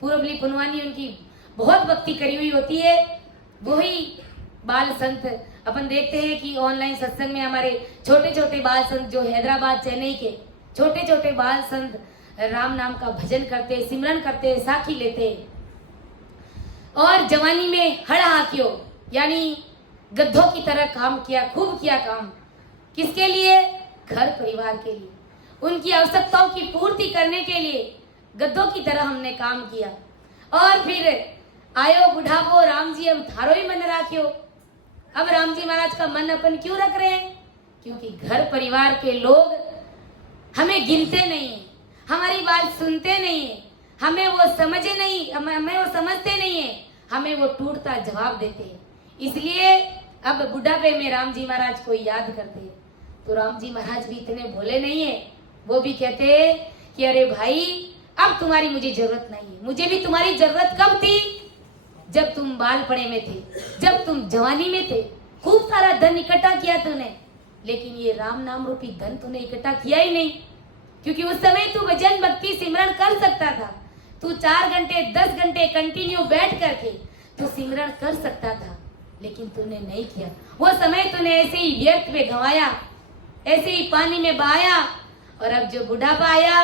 पूर्वली पुनवानी उनकी बहुत भक्ति करी हुई होती है, वही बाल संत। अपन देखते हैं कि ऑनलाइन सत्संग में हमारे छोटे छोटे बाल संत जो हैदराबाद चेन्नई के छोटे छोटे बाल संत राम नाम का भजन करते, सिमरन करते, साखी लेते। और जवानी में हड़ हाकियो, यानी गद्धों की तरह काम किया, खूब किया काम। किसके लिए? घर परिवार के लिए, उनकी आवश्यकताओं की पूर्ति करने के लिए गद्धों की तरह हमने काम किया। और फिर आयो बुढ़ापो राम जी अब थारो ही मन राखियो। अब राम जी महाराज का मन अपन क्यों रख रहे हैं? क्योंकि घर परिवार के लोग हमें गिनते नहीं है, हमारी बात सुनते नहीं है, हमें वो समझे नहीं, हमें वो समझते नहीं है, हमें वो टूटता जवाब देते हैं। इसलिए अब बुढ़ापे में राम जी महाराज को याद करते हैं। तो राम जी महाराज भी इतने भोले नहीं है, वो भी कहते हैं कि अरे भाई अब तुम्हारी मुझे जरूरत नहीं है। मुझे भी तुम्हारी जरूरत कब थी? जब तुम बालपने में थे, जब तुम जवानी में थे, खूब सारा धन इकट्ठा किया तूने, लेकिन ये राम नाम रूपी धन तूने इकट्ठा किया ही नहीं, क्योंकि उस समय तू भजन भक्ति सिमरन कर सकता था। तू 4 घंटे 10 घंटे कंटिन्यू बैठ करके तू सिमरन कर सकता था, लेकिन तूने नहीं किया। वो समय तूने ऐसे ही व्यर्थ में गंवाया, ऐसे ही पानी में बहाया। और अब जो बुढ़ापा आया,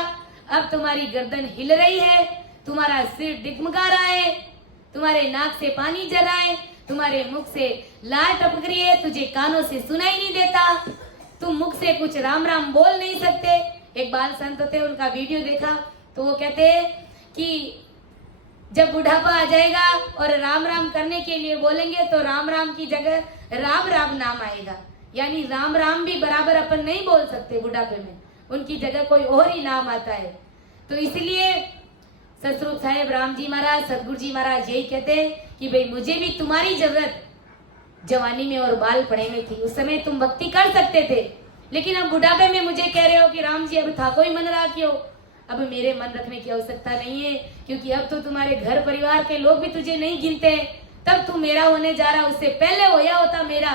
अब तुम्हारी गर्दन हिल रही है, तुम्हारा सिर डिगमगा रहा है, तुम्हारे नाक से पानी जर रहा है, तुम्हारे मुख से लार टपक रही है, तुझे कानों से सुनाई नहीं देता, तुम मुख से कुछ राम राम बोल नहीं सकते। एक बाल संत थे, उनका वीडियो देखा तो वो कहते कि जब बुढ़ापा आ जाएगा और राम राम करने के लिए बोलेंगे तो राम राम की जगह राम राम नाम आएगा, यानी राम राम भी बराबर अपन नहीं बोल सकते बुढ़ापे में, उनकी जगह कोई और ही नाम आता है। तो इसलिए सतरूप साहेब राम जी महाराज, सतगुरु जी महाराज यही कहते कि भाई मुझे भी तुम्हारी जरूरत जवानी में और बाल पड़े में थी, उस समय तुम भक्ति कर सकते थे, लेकिन अब बुढ़ापे में मुझे कह रहे हो कि राम जी अब था कोई मन रहा क्यों, अब मेरे मन रखने की आवश्यकता नहीं है, क्योंकि अब तो तुम्हारे घर परिवार के लोग भी तुझे नहीं गिनते, तब तू मेरा होने जा रहा, उससे पहले होया होता मेरा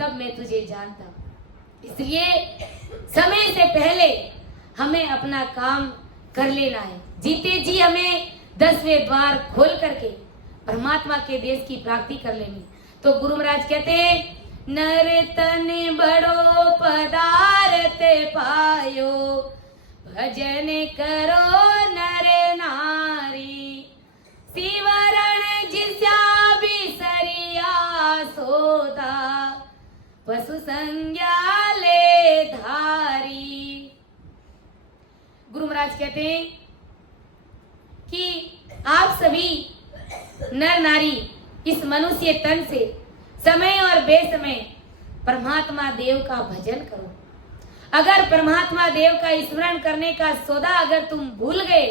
तब मैं तुझे जानता। इसलिए समय से पहले हमें अपना काम कर लेना है, जीते जी हमें 10वें द्वार खोल करके परमात्मा के देश की प्राप्ति कर लेनी। तो गुरु महाराज कहते हैं, नर तन बड़ो पदार्थ पायो, भजन करो नर नारी, शिवरण जिस्या बिसरिया सोदा, पशु संज्ञा ले धारी। गुरु महाराज कहते हैं कि आप सभी नर नारी इस मनुष्य तन से समय और बेसमय परमात्मा देव का भजन करो। अगर परमात्मा देव का स्मरण करने का सौदा अगर तुम भूल गए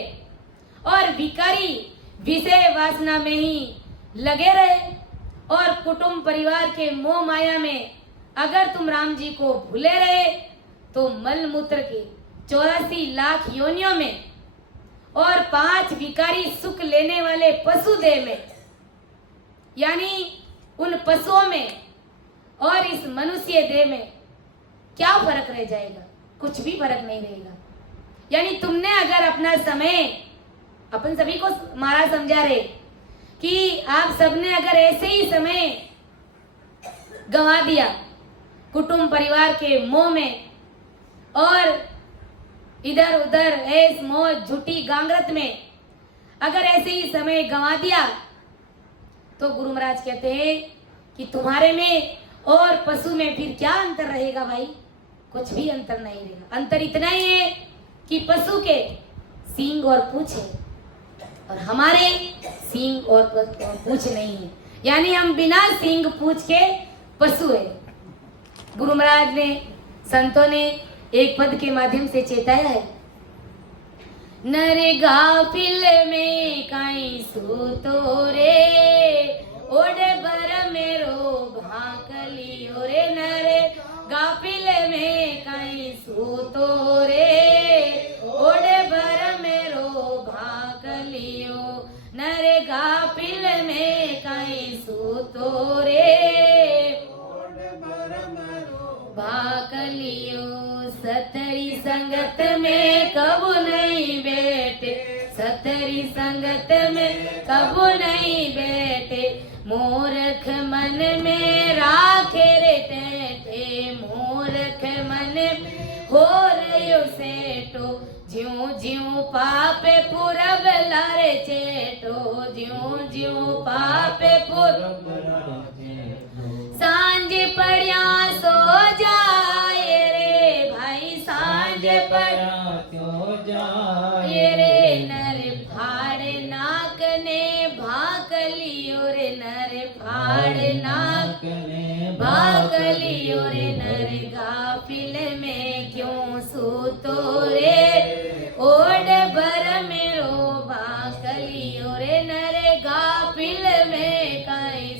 और विकारी विषय वासना में ही लगे रहे और कुटुंब परिवार के मोह माया में अगर तुम राम जी को भूले रहे, तो मल मूत्र के 84 लाख योनियों में और 5 विकारी सुख लेने वाले पशु देह में, यानी उन पशुओं में और इस मनुष्य देह में क्या फर्क रह जाएगा? कुछ भी फर्क नहीं रहेगा। यानी तुमने अगर अपना समय, अपन सभी को महाराज समझा रहे कि आप सबने अगर ऐसे ही समय गंवा दिया कुटुंब परिवार के मोह में और इधर उधर ऐस मौज झूठी गांगरत में अगर ऐसे ही समय गंवा दिया, तो गुरु महाराज कहते हैं कि तुम्हारे में और पशु में फिर क्या अंतर रहेगा भाई? कुछ भी अंतर नहीं रहेगा। अंतर इतना ही है कि पशु के सींग और पूंछ है और हमारे सींग और पूंछ नहीं है, यानी हम बिना सींग पूंछ के पशु है। गुरु महाराज ने, संतों ने एक पद के माध्यम से चेताया है, नर गाफिल में काई सूतो रे, ओडे बर मेरो भाकलियो रे, नर गाफिल में काई सूतो रे, ओडे बर मेरो भाकलियो, नर गाफिल में काई सूतो रे, भाकलियो, सतरी संगत में कबू नहीं बैठे, सतरी संगत में कबू नहीं बैठे, मूर्ख मन में राखे रे टेटे, मूर्ख मन में हो रयो सेठो, ज्यों ज्यों पापे पूरब लारे चेटो, ज्यों ज्यों पापे पूरब सांझ पड़िया सो जाए रे भाई, सांझ पड़िया सो जाए रे, नर फाड़ नाक ने भाक लियो रे, नर फाड़ नाक ने भाक लियो रे, नर गाफिल में क्यों सूतो रे, ओड भर मेरो भाक लियो रे, नर गाफिल में काई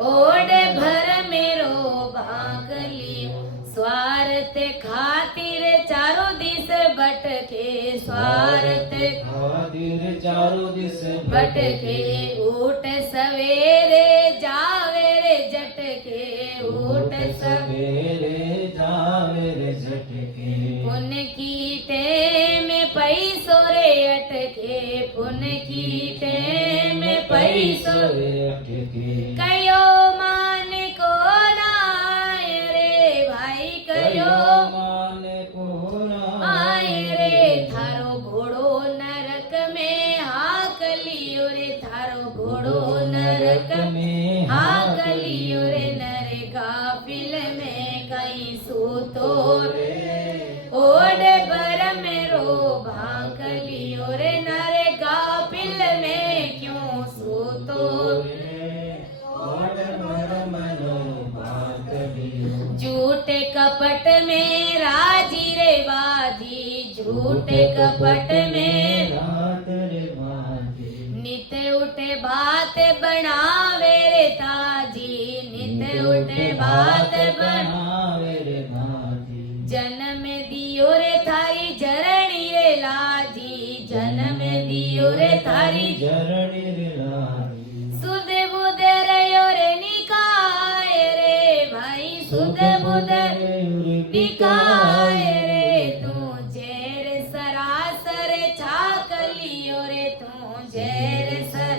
ओड भर मेरो भाग लियो, स्वार्थ खातिर चारों दिस भटके, स्वार्थ खातिर चारों दिस भटके, ऊट सवेरे जावे रे झटके, ऊट सवेरे जावे रे झटके, पुन की टेम पैसों रे अटके, पुन की टेम पैसों रे अटके, कयो मान को नाय रे भाई, कयो मान को नाय रे, थारो घोड़ो नरक में हाक लियो कपट में राजी रे बाजी, झूठे कपट में रात रे बाजी, नित उठे बात बनावे रे ताजी, नित उठे बात बनावे रे बाजी, जन्म दियो रे थारी जरणी रे लाजी, जन्म दियो रे थारी जरणी रे लाजी, सुध बुध रयो रे निकाय रे भाई, सुध बुध निकाय रे, तू जेर सरासर छाकलियो रे, तू जेर सर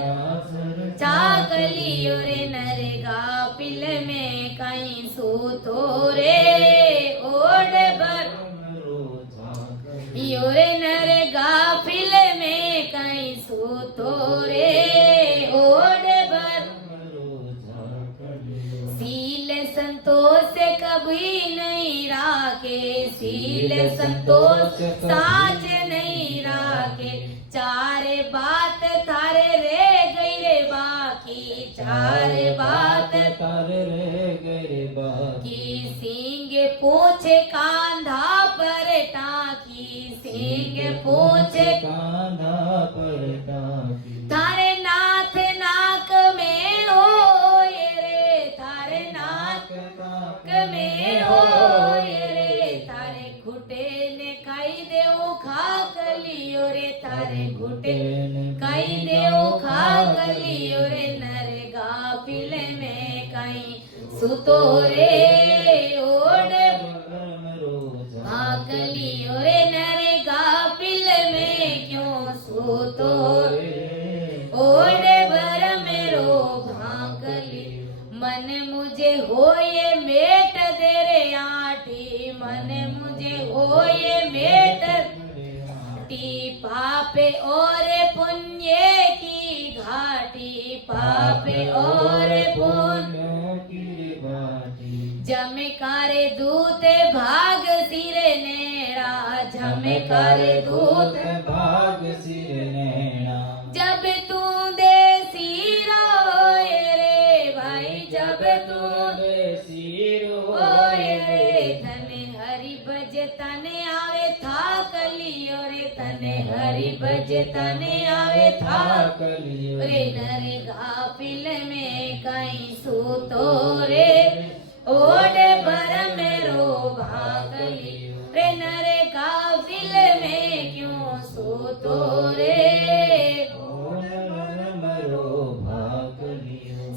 छाकलियो रे, नरगा पिल में कहीं सूतो रे ओड भर यो रे, नरगा पिल में कहीं सूतो रे ओड भर, सील संतोष कभी नहीं राखे, सील संतोष साच नहीं राखे, चार बात थारे रे गई रे बाकी, चार बात तारे रे गरे बाकी, की सिंह पूछे कांधा पर टाकी, सिंह पूछे कांधा पर टाकी, थारे नाथ नाक में हो रे, थारे नाक में हो रे, थारे घुटे ने कई देव खाक लियो रे, थारे घुटे कई देव खाक लियो रे, नरगा पिल में कहीं सुतो रे ओड भाग लियो रे, नरगा पिल में क्यों सुतो ओड भर मेरो भाग लियो, मन मुझे होए मेट दे रे आटी, मन मुझे होए मेट टी, पापे और पुण्य की घाटी, पापे और पुण्य जमकारे दूत भाग सिरे नेड़ा, जमकारे दूत भाग सिर नैना, जब तू देसी रोए रे भाई, जब तू ओए रे, तने हरि भज तने आवे था कलियो रे, तने हरि भज तने आवे था रे, नरगा पिल में कहीं सूतो रे ओड भर मेरो भाग लियो रे, नरगा पिल में क्यों सूतो रे,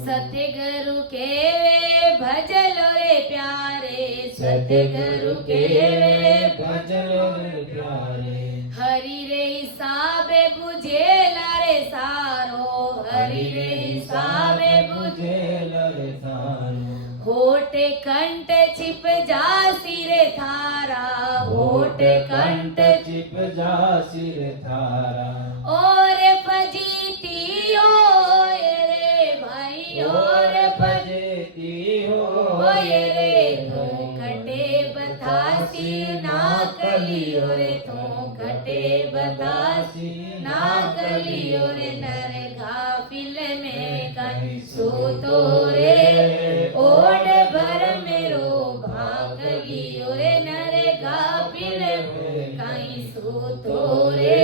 सतगुरु के वे भजलो रे प्यारे, सतगुरु के वे प्यारे, हरि रे हिसाबे बुझे लारे सारो, हरि रे हिसाबे बुझे लरे सारो, होठ कंठ छिप जा सिरे थारा, होठ कंठ चिप जा सिर थारा, और फजीती हो रे भाई, और भजती हो ओए रे, तू कटे बतासी ना कलियो रे, तू कटे बतासी ना कलियो रे, नरगा पिल में कहीं सूतो रे ओड भर मेरो भाग लियो रे, नरगा पिल में कहीं सूतो रे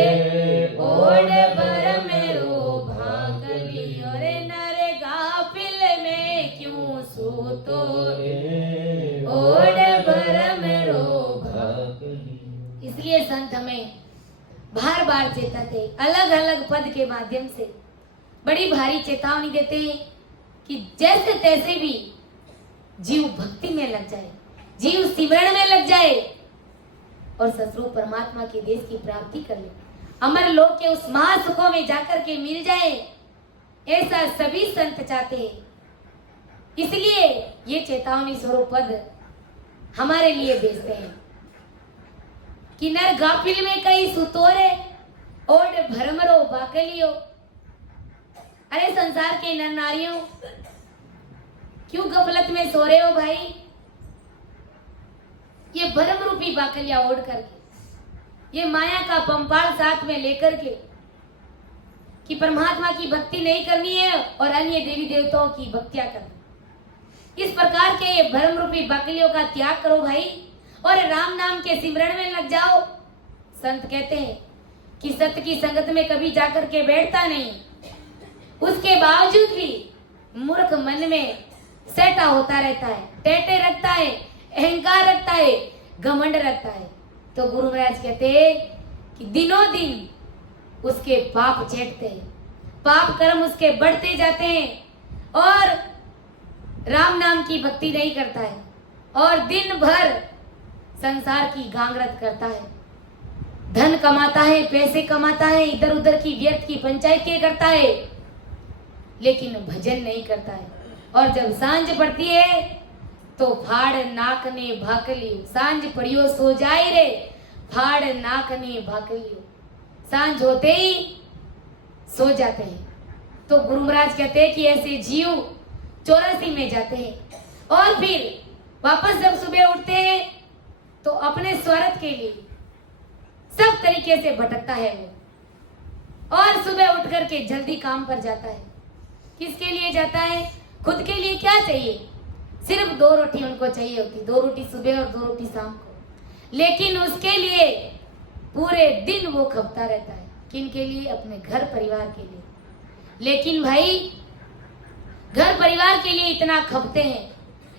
ओड भर मेरो भाग लियो रे, नरगा पिल में क्यों सूतो रे ओड भर मेरो भाग। इसलिए संत हमें बार बार चेताते, अलग अलग पद के माध्यम से बड़ी भारी चेतावनी देते हैं कि जैसे तैसे भी जीव भक्ति में लग जाए, जीव सिमरण में लग जाए और ससुर परमात्मा के देश की प्राप्ति कर ले, अमर लोक के उस महासुखों में जाकर के मिल जाए, ऐसा सभी संत चाहते हैं। इसलिए ये चेतावनी स्वरूप पद हमारे लिए भेजते हैं कि नर गाफिल में कई सुतोरे ओड भरमरो बाकलियो। अरे संसार के नर नारियों, क्यों गफलत में सो रहे हो भाई? ये भरम रूपी बाकलिया ओढ़ करके, ये माया का पंपाल साथ में लेकर के कि परमात्मा की भक्ति नहीं करनी है और अन्य देवी देवताओं की भक्तियां करनी, इस प्रकार के ये भरम रूपी बाकलियों का त्याग करो भाई। और राम नाम के सिमरन में लग जाओ। संत कहते हैं कि सत्य की संगत में कभी जाकर के बैठता नहीं, उसके बावजूद भी मूर्ख मन में सैटा होता रहता है, टेटे रखता है, अहंकार रखता है, घमंड रखता है। तो गुरु महाराज कहते हैं कि दिनों दिन उसके पाप चेटते हैं, पाप कर्म उसके बढ़ते जाते हैं और राम नाम की भक्ति नहीं करता है और दिन भर संसार की गांगरत करता है, धन कमाता है, पैसे कमाता है, इधर उधर की व्यर्थ की पंचायतें करता है, लेकिन भजन नहीं करता है। और जब सांझ पड़ती है तो फाड़ नाक ने भाकलियो, सांझ पड़ियो सो जाए रे, फाड़ नाक ने भाकलियो, सांझ होते ही सो जाते हैं। तो गुरु महाराज कहते हैं कि ऐसे जीव 84 में जाते हैं और फिर वापस जब सुबह उठते हैं तो अपने स्वार्थ के लिए सब तरीके से भटकता है वो, और सुबह उठ करके जल्दी काम पर जाता है। किसके लिए जाता है? खुद के लिए क्या चाहिए? सिर्फ 2 रोटी उनको चाहिए होती, 2 रोटी सुबह और 2 रोटी शाम को, लेकिन उसके लिए पूरे दिन वो खपता रहता है। किनके लिए? अपने घर परिवार के लिए। लेकिन भाई घर परिवार के लिए इतना खपते हैं,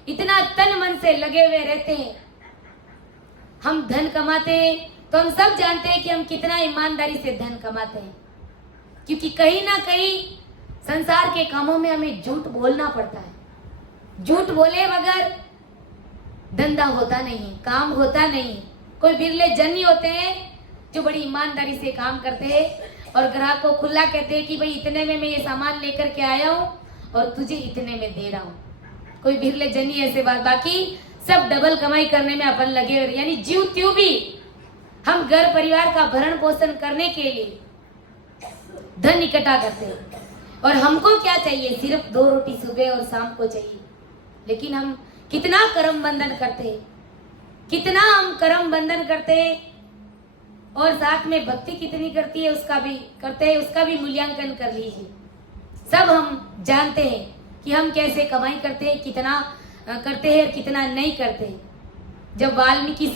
इतना तन मन से लगे हुए रहते हैं। हम धन कमाते हैं तो हम सब जानते हैं कि हम कितना ईमानदारी से धन कमाते हैं, क्योंकि कहीं ना कहीं संसार के कामों में हमें झूठ बोलना पड़ता है। झूठ बोले बगैर धंधा होता नहीं, काम होता नहीं। कोई बिरले जन ही होते हैं जो बड़ी ईमानदारी से काम करते हैं और ग्राहक को खुला कहते हैं कि भाई इतने में मैं ये सामान लेकर के आया हूँ और तुझे इतने में दे रहा हूँ। कोई बिरले जन ही ऐसे बात, बाकी सब डबल कमाई करने में अपन लगे हुए, यानी जीव त्यों भी हम घर परिवार का भरण पोषण करने के लिए धन इकट्ठा करते हैं। और हमको क्या चाहिए? सिर्फ 2 रोटी सुबह और शाम को चाहिए। लेकिन हम कितना कर्म बंधन करते हैं, कितना हम कर्म बंधन करते हैं और साथ में भक्ति कितनी करती है उसका भी मूल्यांकन कर लीजिए। सब हम जानते हैं कि हम कैसे कमाई करते हैं, कितना करते हैं, कितना नहीं करते। जब वाल्मीकि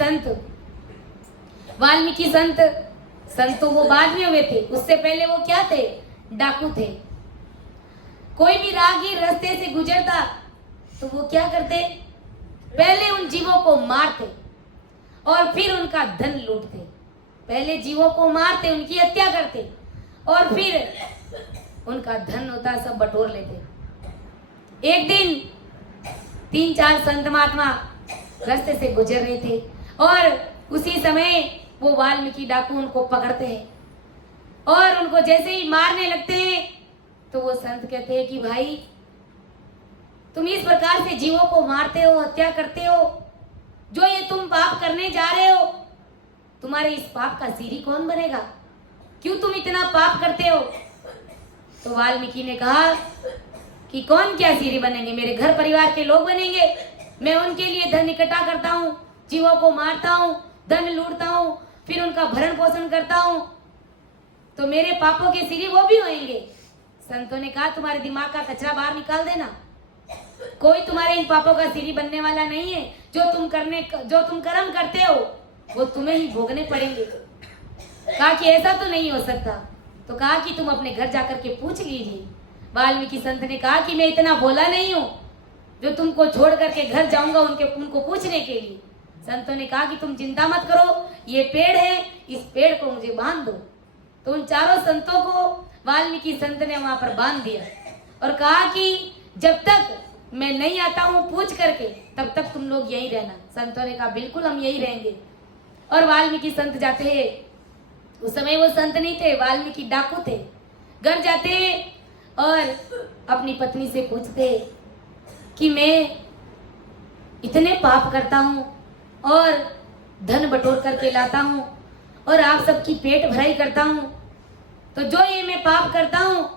संत तो वो बाद में हुए थे, उससे पहले वो क्या थे? डाकू थे। कोई भी राहगीर रास्ते से गुजरता तो वो क्या करते? पहले उन जीवों को मारते और फिर उनका धन लूटते। पहले जीवों को मारते, उनकी हत्या करते और फिर उनका धन होता सब बटोर लेते। एक दिन 3-4 संत महात्मा रास्ते से गुजर रहे थे और उसी समय वो वाल्मीकि डाकू उनको पकड़ते हैं और उनको जैसे ही मारने लगते हैं तो वो संत कहते हैं कि भाई तुम इस प्रकार से जीवों को मारते हो, हत्या करते हो, जो ये तुम पाप करने जा रहे हो, तुम्हारे इस पाप का सीरी कौन बनेगा? क्यों तुम इतना पाप करते हो? तो वाल्मीकि ने कहा कि कौन क्या सीरी बनेंगे? मेरे घर परिवार के लोग बनेंगे। मैं उनके लिए धन इकट्ठा करता हूँ, जीवों को मारता हूँ, धन लूटता हूँ, फिर उनका भरण पोषण करता हूँ, तो मेरे पापों के सीरी वो भी होंगे। संतों ने कहा तुम्हारे दिमाग का कचरा बाहर निकाल देना, कोई तुम्हारे इन पापों का सीरी बनने वाला नहीं है। जो तुम कर्म करते हो वो तुम्हें ही भोगने पड़ेंगे। कहा कि ऐसा तो नहीं हो सकता। तो कहा कि तुम अपने घर जाकर के पूछ लीजिए। वाल्मीकि संत ने कहा कि मैं इतना भोला नहीं हूँ जो तुमको छोड़ करके घर जाऊंगा उनको पूछने के लिए। संतों ने कहा कि तुम चिंता मत करो, ये पेड़ है, इस पेड़ को मुझे बांध दो। तो उन चारों संतों को वाल्मीकि संत ने वहां पर बांध दिया और कहा कि जब तक मैं नहीं आता हूँ पूछ करके, तब तक तुम लोग यहीं रहना। संतों ने कहा बिल्कुल हम यहीं रहेंगे। और वाल्मीकि संत जाते हैं, उस समय वो संत नहीं थे, वाल्मीकि डाकू थे। घर जाते और अपनी पत्नी से पूछते कि मैं इतने पाप करता हूँ और धन बटोर करके लाता हूँ और आप सबकी पेट भराई करता हूँ, तो जो ये मैं पाप करता हूँ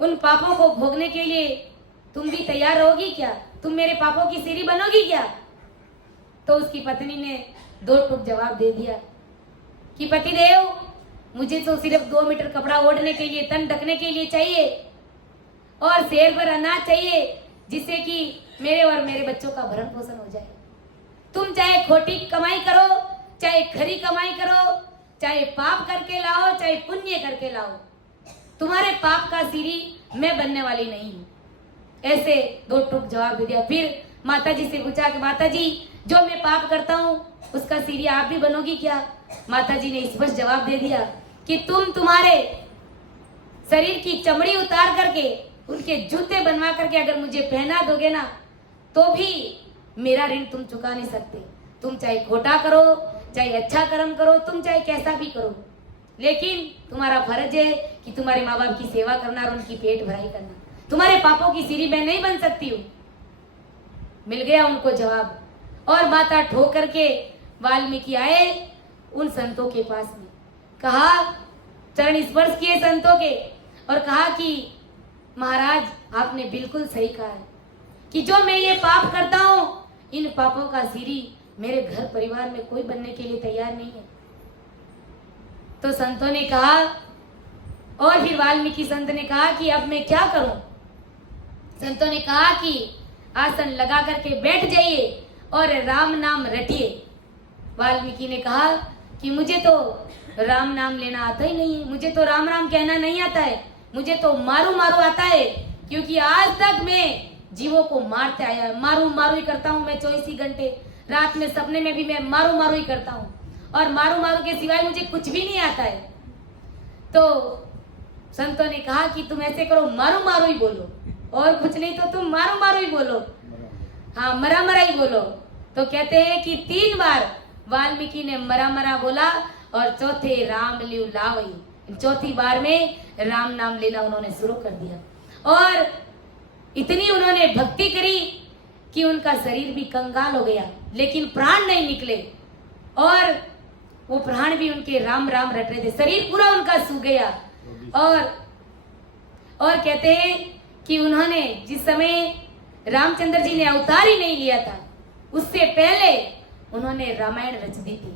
उन पापों को भोगने के लिए तुम भी तैयार रहोगी क्या? तुम मेरे पापों की सीरी बनोगी क्या? तो उसकी पत्नी ने 2 टूक जवाब दे दिया कि पतिदेव, मुझे तो सिर्फ 2 मीटर कपड़ा ओढ़ने के लिए, तन ढकने के लिए चाहिए और शेर पर अनाज चाहिए, जिससे कि मेरे और मेरे बच्चों का भरण पोषण हो जाए। तुम चाहे खोटी कमाई करो, चाहे खरी कमाई करो, चाहे पाप करके लाओ, चाहे पुण्य करके लाओ, तुम्हारे पाप का सीढ़ी मैं बनने वाली नहीं हूँ। ऐसे दो टूक जवाब दे दिया। फिर माता जी से पूछा कि माता जी, जो मैं पाप करता हूँ उसका सीढ़ी आप भी बनोगी क्या? माता जी ने स्पष्ट जवाब दे दिया कि तुम तुम्हारे शरीर की चमड़ी उतार करके उनके जूते बनवा करके अगर मुझे पहना दोगे ना, तो भी मेरा ऋण तुम चुका नहीं सकते। तुम चाहे खोटा करो, चाहे अच्छा कर्म करो, तुम चाहे कैसा भी करो, लेकिन तुम्हारा फर्ज है कि तुम्हारे माँ बाप की सेवा करना और उनकी पेट भराई करना। तुम्हारे पापों की सीढ़ी मैं नहीं बन सकती हूँ। मिल गया उनको जवाब। और माता ठोक करके वाल्मीकि आए उन संतों के पास में, कहा, चरण स्पर्श किए संतों के और कहा कि महाराज, आपने बिल्कुल सही कहा है कि जो मैं ये पाप करता हूँ, इन पापों का सीढ़ी मेरे घर परिवार में कोई बनने के लिए तैयार नहीं है। तो संतों ने कहा, और फिर वाल्मीकि संत ने कहा कि अब मैं क्या करूं? संतों ने कहा कि आसन लगा करके बैठ जाइए और राम नाम रटिए। वाल्मीकि ने कहा कि मुझे तो राम नाम लेना आता ही नहीं है, मुझे तो राम राम कहना नहीं आता है, मुझे तो मारू मारू आता है, क्योंकि आज तक मैं जीवों को मारते आया, मारू मारू ही करता हूँ मैं 24 घंटे। रात में सपने में भी मैं मारू मारू ही करता हूँ और मारू मारू के सिवाय मुझे कुछ भी नहीं आता है। तो संतों ने कहा कि तुम ऐसे करो, मारू मारू ही बोलो, और कुछ नहीं तो तुम मारू मारू ही बोलो, हाँ मरा मरा ही बोलो। तो कहते हैं कि 3 बार वाल्मीकि ने मरा मरा बोला और चौथे राम लियु लावई, चौथी बार में राम नाम लेना उन्होंने शुरू कर दिया। और इतनी उन्होंने भक्ति करी कि उनका शरीर भी कंगाल हो गया, लेकिन प्राण नहीं निकले, और वो प्राण भी उनके राम राम रट रहे थे, शरीर पूरा उनका सूख गया। और कहते हैं कि उन्होंने जिस समय रामचंद्र जी ने अवतार ही नहीं लिया था, उससे पहले उन्होंने रामायण रच दी थी।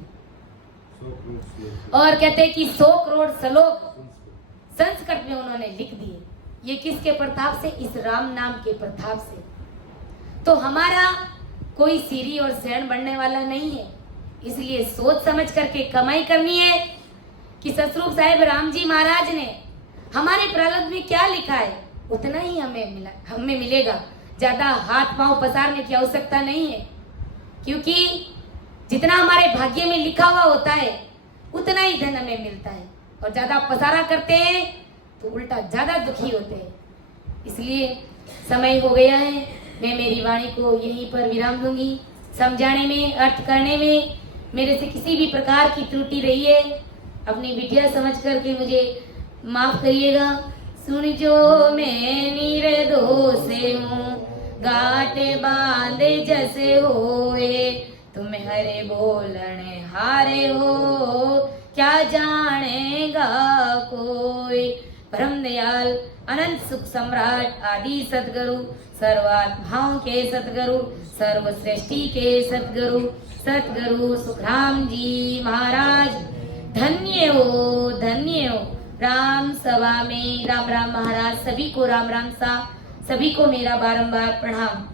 और कहते हैं कि 100 करोड़ श्लोक संस्कृत में उन्होंने लिख दिए। ये किसके प्रताप से? इस राम नाम के प्रताप से। तो हमारा कोई सीढ़ी और शरण बढ़ने वाला नहीं है, इसलिए सोच समझ करके कमाई करनी है कि सतरूप साहेब राम जी महाराज ने हमारे प्रारब्ध में क्या लिखा है उतना ही हमें मिलेगा। ज्यादा हाथ पांव पसारने की आवश्यकता नहीं है, क्योंकि जितना हमारे भाग्य में लिखा हुआ होता है उतना ही धन हमें मिलता है, और ज्यादा पसारा करते हैं तो उल्टा ज्यादा दुखी होते हैं। इसलिए समय हो गया है, मैं मेरी वाणी को यहीं पर विराम दूंगी। समझाने में, अर्थ करने में मेरे से किसी भी प्रकार की त्रुटि रही है, अपनी बिटिया समझ करके मुझे माफ करिएगा। सुन जो मैं निर्दोष हूँ, गाट बांधे जैसे होए, तुम हरे बोलने हारे हो, क्या जानेगा कोई। परम दयाल अनंत सुख सम्राट आदि सतगुरु, सर्वात्माओं के सतगुरु, सर्वश्रेष्ठी के सतगुरु, सतगुरु सुखराम जी महाराज धन्य हो, धन्य हो। राम सभा में राम राम महाराज, सभी को राम राम सा, सभी को मेरा बारंबार प्रणाम।